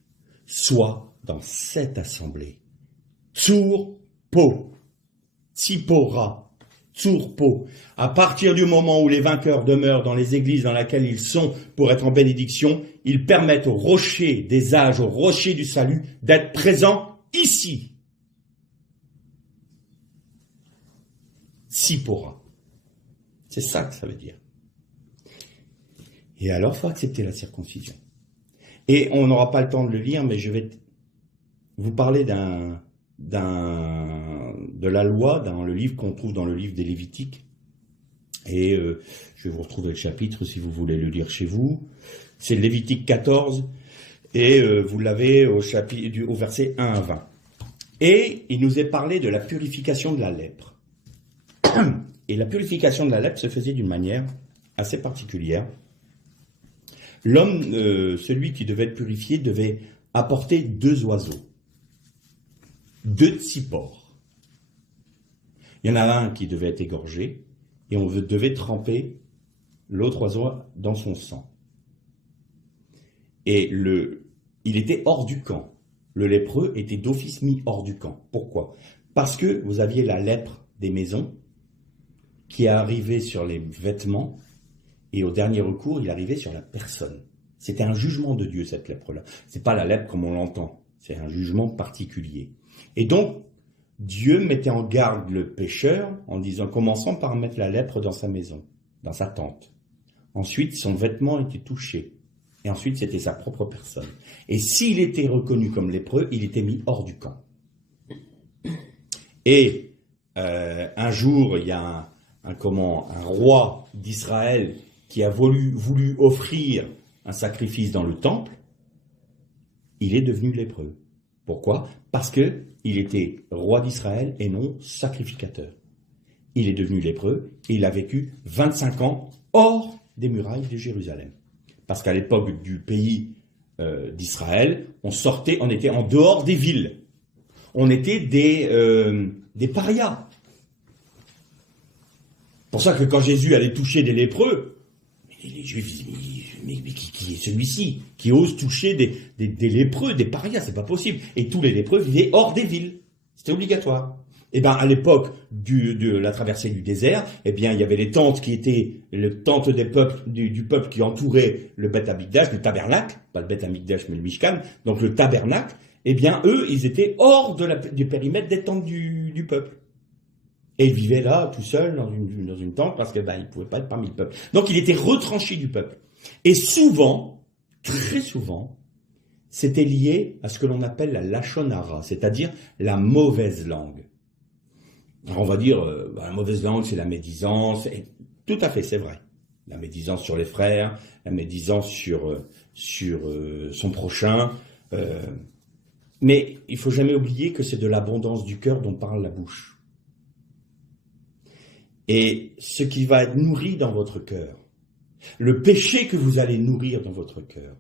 soit dans cette assemblée. Tsur po, tsipora, tsur po. À partir du moment où les vainqueurs demeurent dans les églises dans lesquelles ils sont pour être en bénédiction, ils permettent au rocher des âges, au rocher du salut, d'être présent ici. Tsipora. C'est ça que ça veut dire. Et alors, il faut accepter la circoncision. Et on n'aura pas le temps de le lire, mais je vais vous parler de la loi dans le livre qu'on trouve dans le livre des Lévitiques. Et je vais vous retrouver le chapitre si vous voulez le lire chez vous. C'est le Lévitique 14 et vous l'avez au verset 1 à 20. Et il nous est parlé de la purification de la lèpre. Et la purification de la lèpre se faisait d'une manière assez particulière. L'homme, celui qui devait être purifié, devait apporter 2 oiseaux. 2 tsipores. Il y en a un qui devait être égorgé et on devait tremper l'autre oiseau dans son sang. Et il était hors du camp. Le lépreux était d'office mis hors du camp. Pourquoi? Parce que vous aviez la lèpre des maisons qui arrivait sur les vêtements et au dernier recours, il arrivait sur la personne. C'était un jugement de Dieu, cette lèpre-là. C'est pas la lèpre comme on l'entend. C'est un jugement particulier. Et donc, Dieu mettait en garde le pécheur en disant, commençons par mettre la lèpre dans sa maison, dans sa tente. Ensuite, son vêtement était touché. Et ensuite, c'était sa propre personne. Et s'il était reconnu comme lépreux, il était mis hors du camp. Et un jour, il y a un roi d'Israël qui a voulu offrir un sacrifice dans le temple. Il est devenu lépreux. Pourquoi? Parce que il était roi d'Israël et non sacrificateur. Il est devenu lépreux et il a vécu 25 ans hors des murailles de Jérusalem. Parce qu'à l'époque du pays d'Israël, on était en dehors des villes. On était des parias. Pour ça que quand Jésus allait toucher des lépreux, les Juifs disaient, mais qui est celui-ci qui ose toucher des lépreux, des parias, c'est pas possible. Et tous les lépreux vivaient hors des villes. C'était obligatoire. Et bien, à l'époque de la traversée du désert, eh bien, il y avait les tentes qui étaient les tentes du peuple qui entourait le Beth Amikdash, le tabernacle, pas le Beth Amikdash, mais le Mishkan, donc le tabernacle. Eh bien, eux, ils étaient hors du périmètre des tentes du peuple. Et ils vivaient là, tout seuls, dans une tente, parce qu'ils ne pouvaient pas être parmi le peuple. Donc, il était retranché du peuple. Et souvent, très souvent, c'était lié à ce que l'on appelle la lachon hara, c'est-à-dire la mauvaise langue. Alors on va dire, la mauvaise langue, c'est la médisance. Et tout à fait, c'est vrai. La médisance sur les frères, la médisance sur son prochain. Mais il faut jamais oublier que c'est de l'abondance du cœur dont parle la bouche. Et ce qui va être nourri dans votre cœur, le péché que vous allez nourrir dans votre cœur,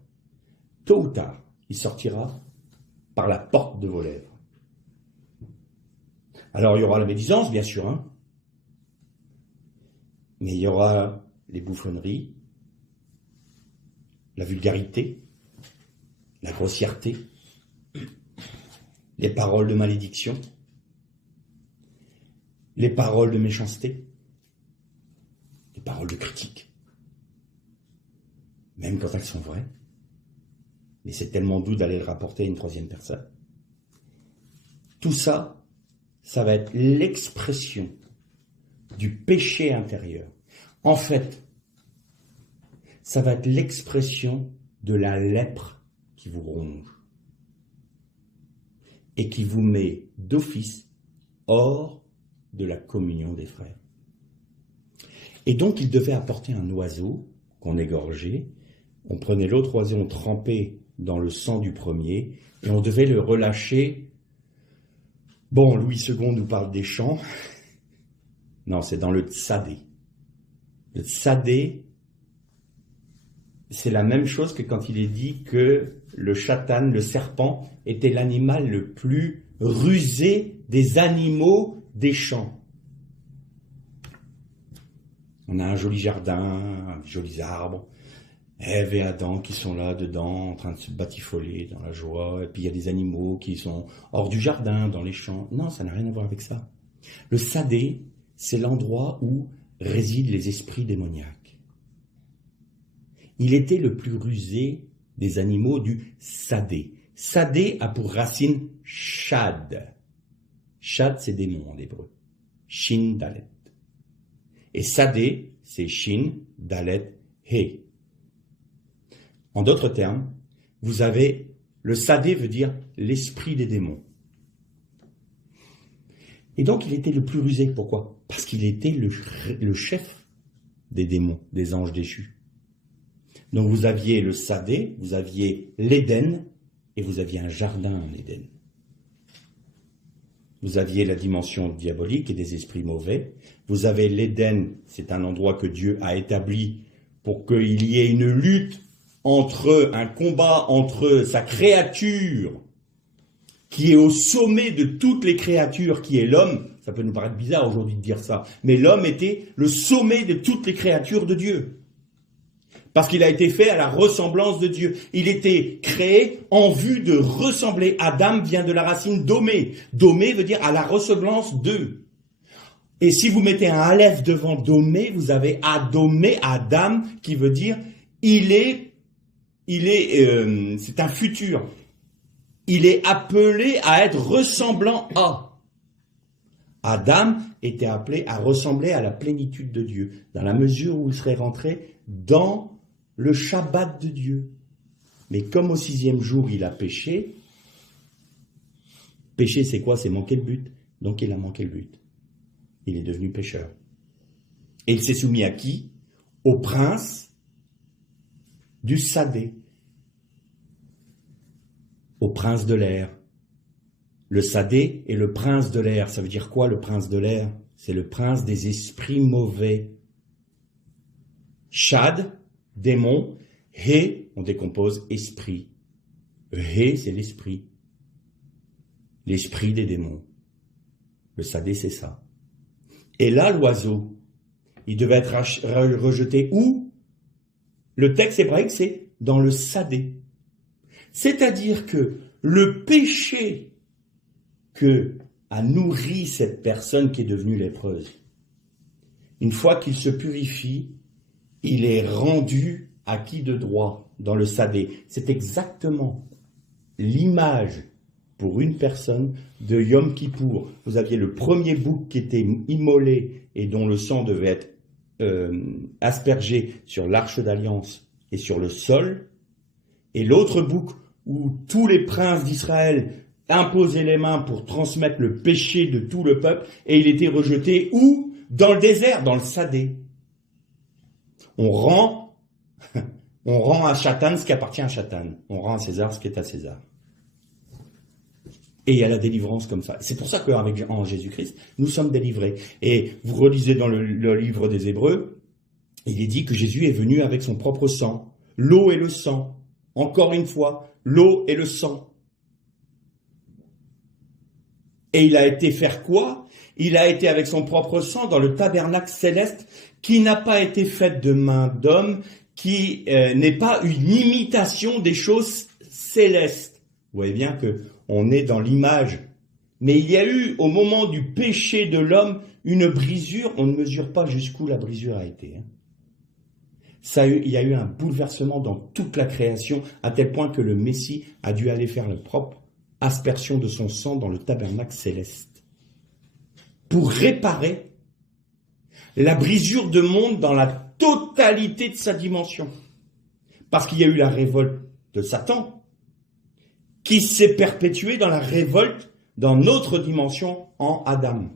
tôt ou tard, il sortira par la porte de vos lèvres. Alors il y aura la médisance, bien sûr, hein, mais il y aura les bouffonneries, la vulgarité, la grossièreté, les paroles de malédiction, les paroles de méchanceté, les paroles de critique, même quand elles sont vraies. Mais c'est tellement doux d'aller le rapporter à une troisième personne. Tout ça, ça va être l'expression du péché intérieur. En fait, ça va être l'expression de la lèpre qui vous ronge et qui vous met d'office hors de la communion des frères. Et donc, il devait apporter un oiseau qu'on égorgeait. On prenait l'autre oiseau, on trempait dans le sang du premier, et on devait le relâcher. Bon, Louis II nous parle des champs. Non, c'est dans le tsadé. Le tsadé, c'est la même chose que quand il est dit que le chatan, le serpent, était l'animal le plus rusé des animaux des champs. On a un joli jardin, des jolis arbres, Ève et Adam qui sont là dedans, en train de se batifoler dans la joie, et puis il y a des animaux qui sont hors du jardin, dans les champs. Non, ça n'a rien à voir avec ça. Le sadé, c'est l'endroit où résident les esprits démoniaques. Il était le plus rusé des animaux du sadé. Sadé a pour racine shad. Shad, c'est démon en hébreu. Shin, dalet. Et sadé, c'est shin, dalet, he. En d'autres termes, vous avez, le sadé veut dire l'esprit des démons. Et donc il était le plus rusé. Pourquoi? Parce qu'il était le chef des démons, des anges déchus. Donc vous aviez le sadé, vous aviez l'Éden, et vous aviez un jardin en Éden. Vous aviez la dimension diabolique et des esprits mauvais. Vous avez l'Éden, c'est un endroit que Dieu a établi pour qu'il y ait une lutte un combat entre sa créature, qui est au sommet de toutes les créatures, qui est l'homme. Ça peut nous paraître bizarre aujourd'hui de dire ça, mais l'homme était le sommet de toutes les créatures de Dieu. Parce qu'il a été fait à la ressemblance de Dieu. Il était créé en vue de ressembler. Adam vient de la racine domé. Domé veut dire à la ressemblance d'eux. Et si vous mettez un aleph devant domé, vous avez adomé, Adam, qui veut dire c'est un futur. Il est appelé à être ressemblant à. Adam était appelé à ressembler à la plénitude de Dieu, dans la mesure où il serait rentré dans le Shabbat de Dieu. Mais comme au 6e jour, il a péché, péché c'est quoi? C'est manquer le but. Donc il a manqué le but. Il est devenu pécheur. Et il s'est soumis à qui? Au prince du Sadé. Au prince de l'air. Le Sadé est le prince de l'air. Ça veut dire quoi, le prince de l'air? C'est le prince des esprits mauvais. Shad, démon. He, on décompose esprit. He, c'est l'esprit. L'esprit des démons. Le Sadé, c'est ça. Et là, l'oiseau, il devait être rejeté où? Le texte hébraïque, c'est dans le Sadé. C'est-à-dire que le péché que a nourri cette personne qui est devenue lépreuse, une fois qu'il se purifie, il est rendu acquis de droit dans le Sadé. C'est exactement l'image pour une personne de Yom Kippour. Vous aviez le premier bouc qui était immolé et dont le sang devait être aspergé sur l'arche d'alliance et sur le sol, et l'autre bouc où tous les princes d'Israël imposaient les mains pour transmettre le péché de tout le peuple, et il était rejeté où? Dans le désert, dans le Sadé. On rend à Chatan ce qui appartient à Chatan. On rend à César ce qui est à César. Et il y a la délivrance comme ça. C'est pour ça qu'en Jésus-Christ, nous sommes délivrés. Et vous relisez dans le livre des Hébreux, il est dit que Jésus est venu avec son propre sang. L'eau et le sang. Encore une fois, l'eau et le sang. Et il a été faire quoi? Il a été avec son propre sang dans le tabernacle céleste qui n'a pas été fait de main d'homme, qui n'est pas une imitation des choses célestes. Vous voyez bien que on est dans l'image. Mais il y a eu, au moment du péché de l'homme, une brisure. On ne mesure pas jusqu'où la brisure a été. Il y a eu un bouleversement dans toute la création, à tel point que le Messie a dû aller faire la propre aspersion de son sang dans le tabernacle céleste, pour réparer la brisure de monde dans la totalité de sa dimension. Parce qu'il y a eu la révolte de Satan, qui s'est perpétuée dans la révolte dans notre dimension en Adam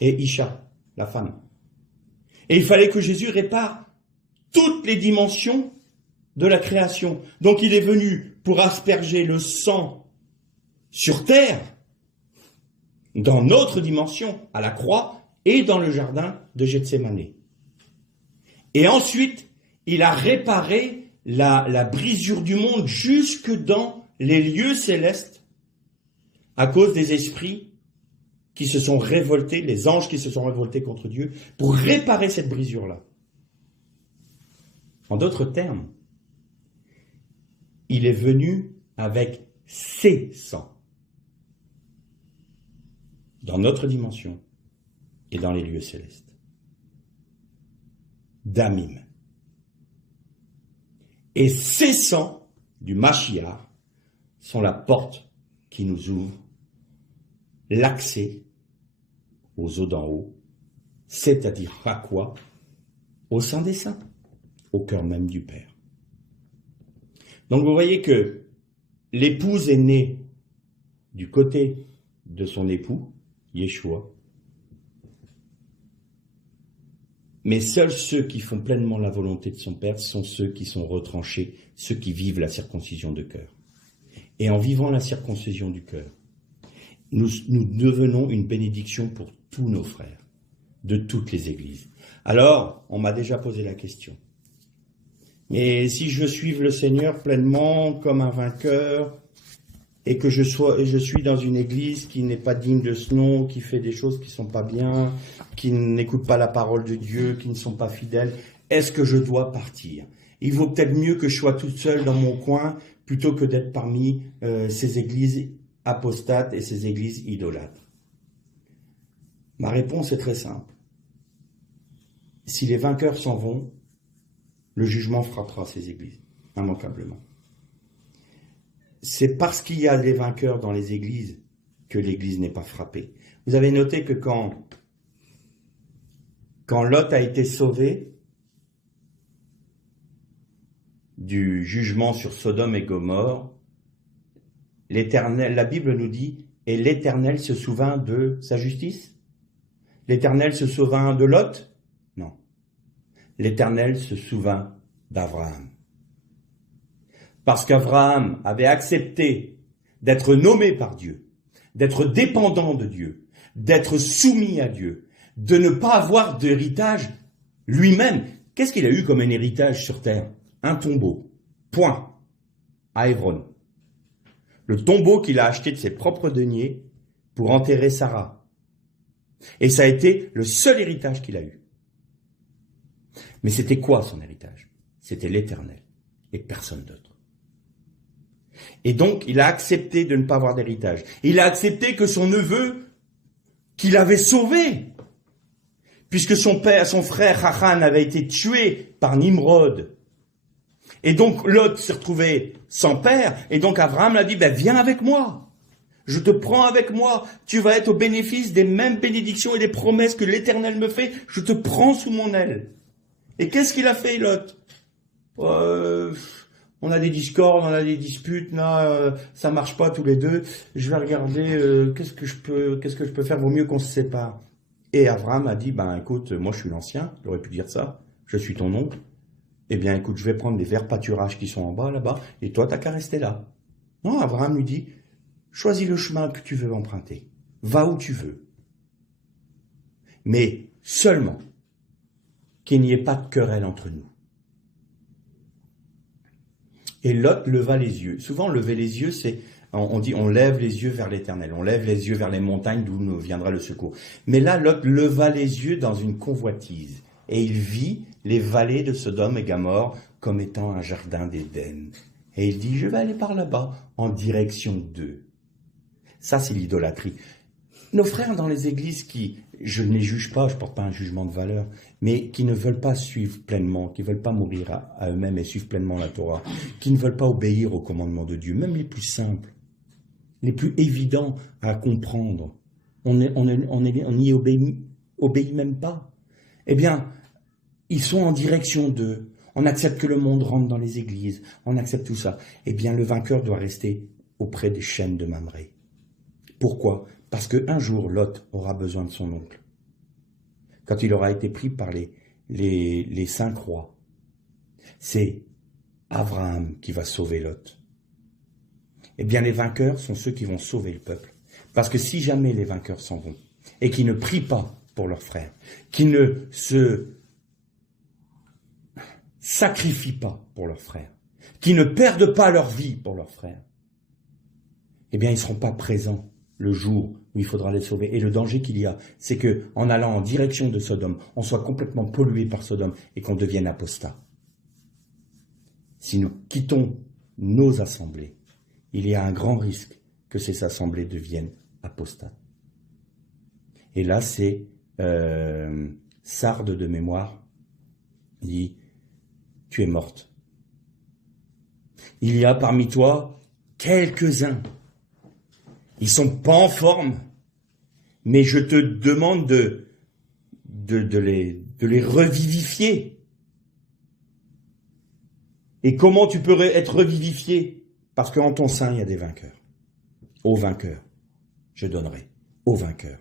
et Isha, la femme. Et il fallait que Jésus répare toutes les dimensions de la création. Donc il est venu pour asperger le sang sur terre, dans notre dimension, à la croix et dans le jardin de Gethsémane. Et ensuite, il a réparé la brisure du monde jusque dans les lieux célestes à cause des esprits qui se sont révoltés, les anges qui se sont révoltés contre Dieu, pour réparer cette brisure-là. En d'autres termes, il est venu avec ses sangs dans notre dimension et dans les lieux célestes. Damim. Et ces sangs du Mashiach sont la porte qui nous ouvre l'accès aux eaux d'en haut, c'est-à-dire à quoi? Au sein des saints, au cœur même du Père. Donc vous voyez que l'épouse est née du côté de son époux, Yeshua, mais seuls ceux qui font pleinement la volonté de son Père sont ceux qui sont retranchés, ceux qui vivent la circoncision de cœur. Et en vivant la circoncision du cœur, nous devenons une bénédiction pour tous nos frères, de toutes les églises. Alors, on m'a déjà posé la question. Mais si je suive le Seigneur pleinement comme un vainqueur, et que je suis dans une église qui n'est pas digne de ce nom, qui fait des choses qui ne sont pas bien, qui n'écoute pas la parole de Dieu, qui ne sont pas fidèles, est-ce que je dois partir? Il vaut peut-être mieux que je sois toute seule dans mon coin, plutôt que d'être parmi ces églises apostates et ces églises idolâtres. Ma réponse est très simple. Si les vainqueurs s'en vont, le jugement frappera ces églises, immanquablement. C'est parce qu'il y a des vainqueurs dans les églises que l'église n'est pas frappée. Vous avez noté que quand Lot a été sauvé du jugement sur Sodome et Gomorrhe, la Bible nous dit, et l'Éternel se souvint de sa justice? L'Éternel se souvint de Lot? Non. L'Éternel se souvint d'Abraham. Parce qu'Abraham avait accepté d'être nommé par Dieu, d'être dépendant de Dieu, d'être soumis à Dieu, de ne pas avoir d'héritage lui-même. Qu'est-ce qu'il a eu comme un héritage sur terre? Un tombeau. Point. À Hébron. Le tombeau qu'il a acheté de ses propres deniers pour enterrer Sarah. Et ça a été le seul héritage qu'il a eu. Mais c'était quoi son héritage? C'était l'Éternel et personne d'autre. Et donc, il a accepté de ne pas avoir d'héritage. Il a accepté que son neveu, qu'il avait sauvé, puisque son frère Hachan avait été tué par Nimrod. Et donc, Lot s'est retrouvé sans père, et donc Abraham l'a dit, viens avec moi. Je te prends avec moi. Tu vas être au bénéfice des mêmes bénédictions et des promesses que l'Éternel me fait. Je te prends sous mon aile. Et qu'est-ce qu'il a fait, Lot? On a des discordes, on a des disputes, là, ça marche pas tous les deux. Je vais regarder qu'est-ce que je peux faire, vaut mieux qu'on se sépare. Et Abraham a dit, écoute, moi je suis l'ancien, j'aurais pu dire ça, je suis ton oncle. Eh bien écoute, je vais prendre les verts pâturages qui sont en bas, là-bas, et toi t'as qu'à rester là. Non, Abraham lui dit, choisis le chemin que tu veux emprunter, va où tu veux. Mais seulement qu'il n'y ait pas de querelle entre nous. Et Lot leva les yeux. Souvent, lever les yeux, c'est, on dit, on lève les yeux vers l'Éternel. On lève les yeux vers les montagnes d'où nous viendra le secours. Mais là, Lot leva les yeux dans une convoitise. Et il vit les vallées de Sodome et Gomorrhe comme étant un jardin d'Éden. Et il dit, je vais aller par là-bas, en direction d'eux. Ça, c'est l'idolâtrie. Nos frères dans les églises qui, je ne les juge pas, je ne porte pas un jugement de valeur, mais qui ne veulent pas suivre pleinement, qui ne veulent pas mourir à eux-mêmes et suivre pleinement la Torah, qui ne veulent pas obéir aux commandements de Dieu, même les plus simples, les plus évidents à comprendre. On n'y obéit même pas. Eh bien, ils sont en direction d'eux. On accepte que le monde rentre dans les églises. On accepte tout ça. Eh bien, le vainqueur doit rester auprès des chaînes de Mamré. Pourquoi? Parce qu'un jour, Lot aura besoin de son oncle. Quand il aura été pris par les 5 rois, c'est Abraham qui va sauver Lot. Eh bien, les vainqueurs sont ceux qui vont sauver le peuple. Parce que si jamais les vainqueurs s'en vont, et qui ne prient pas pour leurs frères, qui ne se sacrifient pas pour leurs frères, qui ne perdent pas leur vie pour leurs frères, eh bien, ils ne seront pas présents le jour où il faudra les sauver. Et le danger qu'il y a, c'est que en allant en direction de Sodome, on soit complètement pollué par Sodome et qu'on devienne apostat. Si nous quittons nos assemblées, il y a un grand risque que ces assemblées deviennent apostates. Et là, c'est Sarde de mémoire dit « Tu es morte. Il y a parmi toi quelques-uns. Ils sont pas en forme, mais je te demande de les revivifier. Et comment tu peux être revivifié? Parce qu'en ton sein, il y a des vainqueurs. Aux vainqueurs, je donnerai. Aux vainqueurs.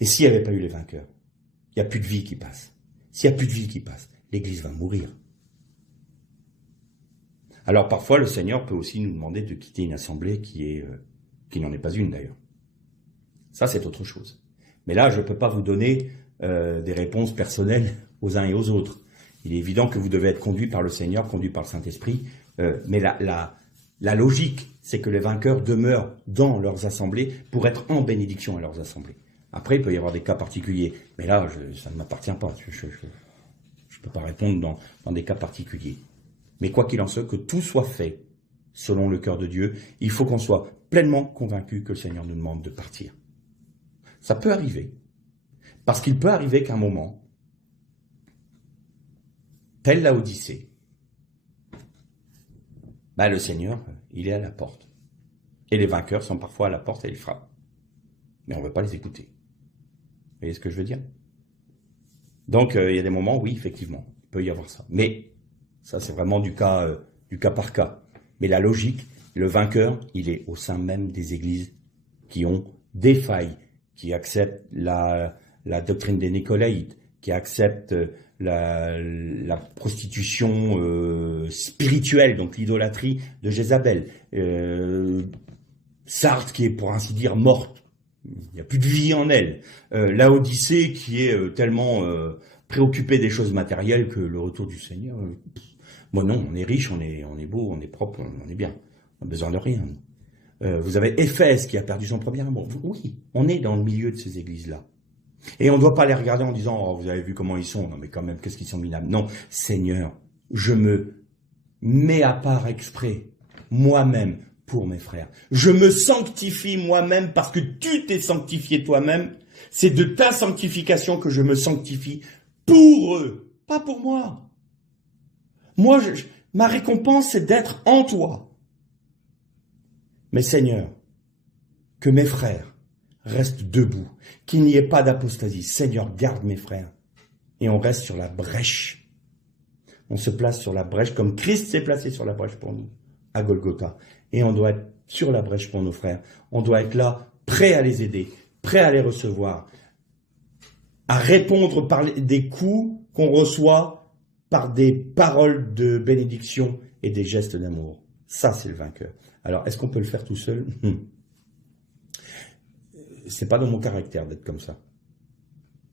Et s'il n'y avait pas eu les vainqueurs, il n'y a plus de vie qui passe. S'il n'y a plus de vie qui passe, l'Église va mourir. Alors parfois, le Seigneur peut aussi nous demander de quitter une assemblée qui n'en est pas une d'ailleurs. Ça, c'est autre chose. Mais là, je ne peux pas vous donner des réponses personnelles aux uns et aux autres. Il est évident que vous devez être conduit par le Seigneur, conduit par le Saint-Esprit, mais la logique, c'est que les vainqueurs demeurent dans leurs assemblées pour être en bénédiction à leurs assemblées. Après, il peut y avoir des cas particuliers, mais là, ça ne m'appartient pas. Je ne peux pas répondre dans des cas particuliers. Mais quoi qu'il en soit, que tout soit fait selon le cœur de Dieu, il faut qu'on soit pleinement convaincu que le Seigneur nous demande de partir. Ça peut arriver, parce qu'il peut arriver qu'à un moment, telle la Odyssée, le Seigneur, il est à la porte. Et les vainqueurs sont parfois à la porte et ils frappent. Mais on ne veut pas les écouter. Vous voyez ce que je veux dire? Donc, il y a des moments, oui, effectivement, il peut y avoir ça. Mais ça, c'est vraiment du cas par cas. Mais la logique, le vainqueur, il est au sein même des églises qui ont des failles, qui acceptent la doctrine des Nicolaïtes, qui acceptent la prostitution spirituelle, donc l'idolâtrie de Jézabel. Sardes qui est, pour ainsi dire, morte. Il n'y a plus de vie en elle. Laodicée qui est tellement préoccupée des choses matérielles que le retour du Seigneur... Moi non, on est riche, on est beau, on est propre, on est bien. On n'a besoin de rien. Vous avez Éphèse qui a perdu son premier amour. Oui, on est dans le milieu de ces églises-là. Et on ne doit pas les regarder en disant « Oh, vous avez vu comment ils sont. Non, mais quand même, qu'est-ce qu'ils sont minables. » Non, Seigneur, je me mets à part exprès, moi-même, pour mes frères. Je me sanctifie moi-même parce que tu t'es sanctifié toi-même. C'est de ta sanctification que je me sanctifie pour eux, pas pour moi. Moi, ma récompense, c'est d'être en toi. Mais Seigneur, que mes frères restent debout, qu'il n'y ait pas d'apostasie. Seigneur, garde mes frères. Et on reste sur la brèche. On se place sur la brèche comme Christ s'est placé sur la brèche pour nous, à Golgotha. Et on doit être sur la brèche pour nos frères. On doit être là, prêt à les aider, prêt à les recevoir, à répondre par des coups qu'on reçoit par des paroles de bénédiction et des gestes d'amour. Ça, c'est le vainqueur. Alors, est-ce qu'on peut le faire tout seul? C'est pas dans mon caractère d'être comme ça.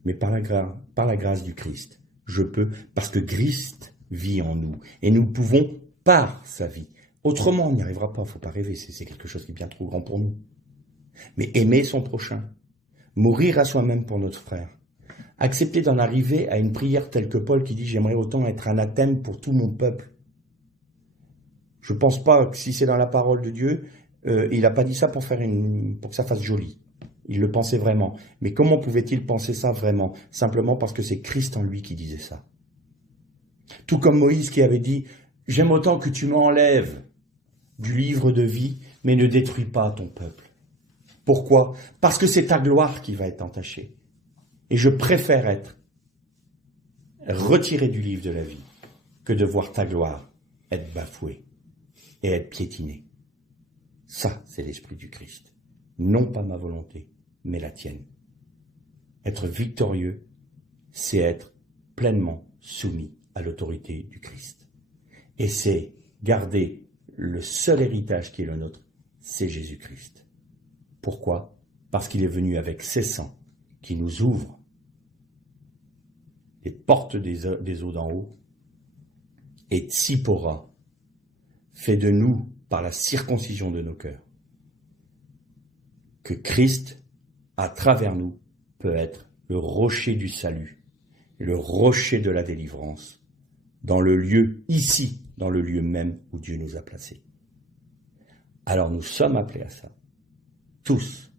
Mais par la grâce du Christ, je peux, parce que Christ vit en nous. Et nous pouvons, par sa vie. Autrement, on n'y arrivera pas, il ne faut pas rêver, c'est quelque chose qui est bien trop grand pour nous. Mais aimer son prochain, mourir à soi-même pour notre frère, accepter d'en arriver à une prière telle que Paul qui dit « J'aimerais autant être anathème pour tout mon peuple ». Je ne pense pas que si c'est dans la parole de Dieu, il n'a pas dit ça pour que ça fasse joli. Il le pensait vraiment. Mais comment pouvait-il penser ça vraiment? Simplement parce que c'est Christ en lui qui disait ça. Tout comme Moïse qui avait dit « J'aime autant que tu m'enlèves du livre de vie, mais ne détruis pas ton peuple. » Pourquoi? Parce que c'est ta gloire qui va être entachée. Et je préfère être retiré du livre de la vie que de voir ta gloire être bafouée et être piétinée. Ça, c'est l'esprit du Christ. Non pas ma volonté, mais la tienne. Être victorieux, c'est être pleinement soumis à l'autorité du Christ. Et c'est garder le seul héritage qui est le nôtre, c'est Jésus-Christ. Pourquoi? Parce qu'il est venu avec ses sangs qui nous ouvrent les portes des eaux d'en haut. Et Tsipora fait de nous, par la circoncision de nos cœurs, que Christ, à travers nous, peut être le rocher du salut, le rocher de la délivrance, dans le lieu, ici, dans le lieu même où Dieu nous a placés. Alors nous sommes appelés à ça, tous.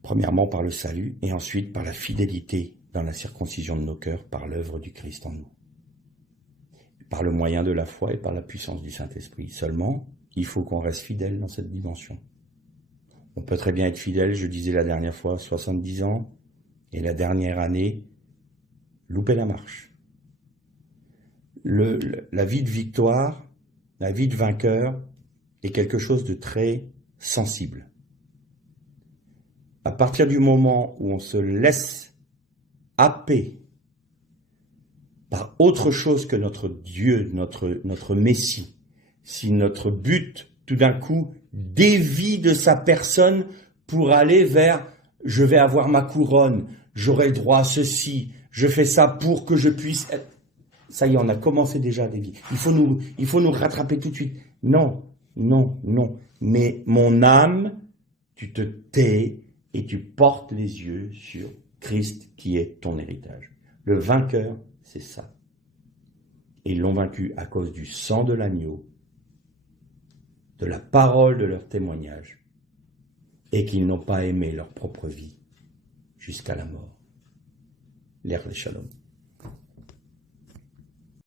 Premièrement par le salut, et ensuite par la fidélité dans la circoncision de nos cœurs, par l'œuvre du Christ en nous. Par le moyen de la foi et par la puissance du Saint-Esprit. Seulement, il faut qu'on reste fidèle dans cette dimension. On peut très bien être fidèle, je disais la dernière fois, 70 ans, et la dernière année, louper la marche. La vie de victoire, la vie de vainqueur, est quelque chose de très sensible. À partir du moment où on se laisse happer par autre chose que notre Dieu, notre Messie, si notre but, tout d'un coup, dévie de sa personne pour aller vers « je vais avoir ma couronne, j'aurai le droit à ceci, je fais ça pour que je puisse être... » Ça y est, on a commencé déjà à dévier. Il faut nous rattraper tout de suite. Non, non, non. Mais mon âme, tu te tais et tu portes les yeux sur Christ qui est ton héritage. Le vainqueur, c'est ça. Et ils l'ont vaincu à cause du sang de l'agneau, de la parole de leur témoignage, et qu'ils n'ont pas aimé leur propre vie jusqu'à la mort. L'Er le Shalom.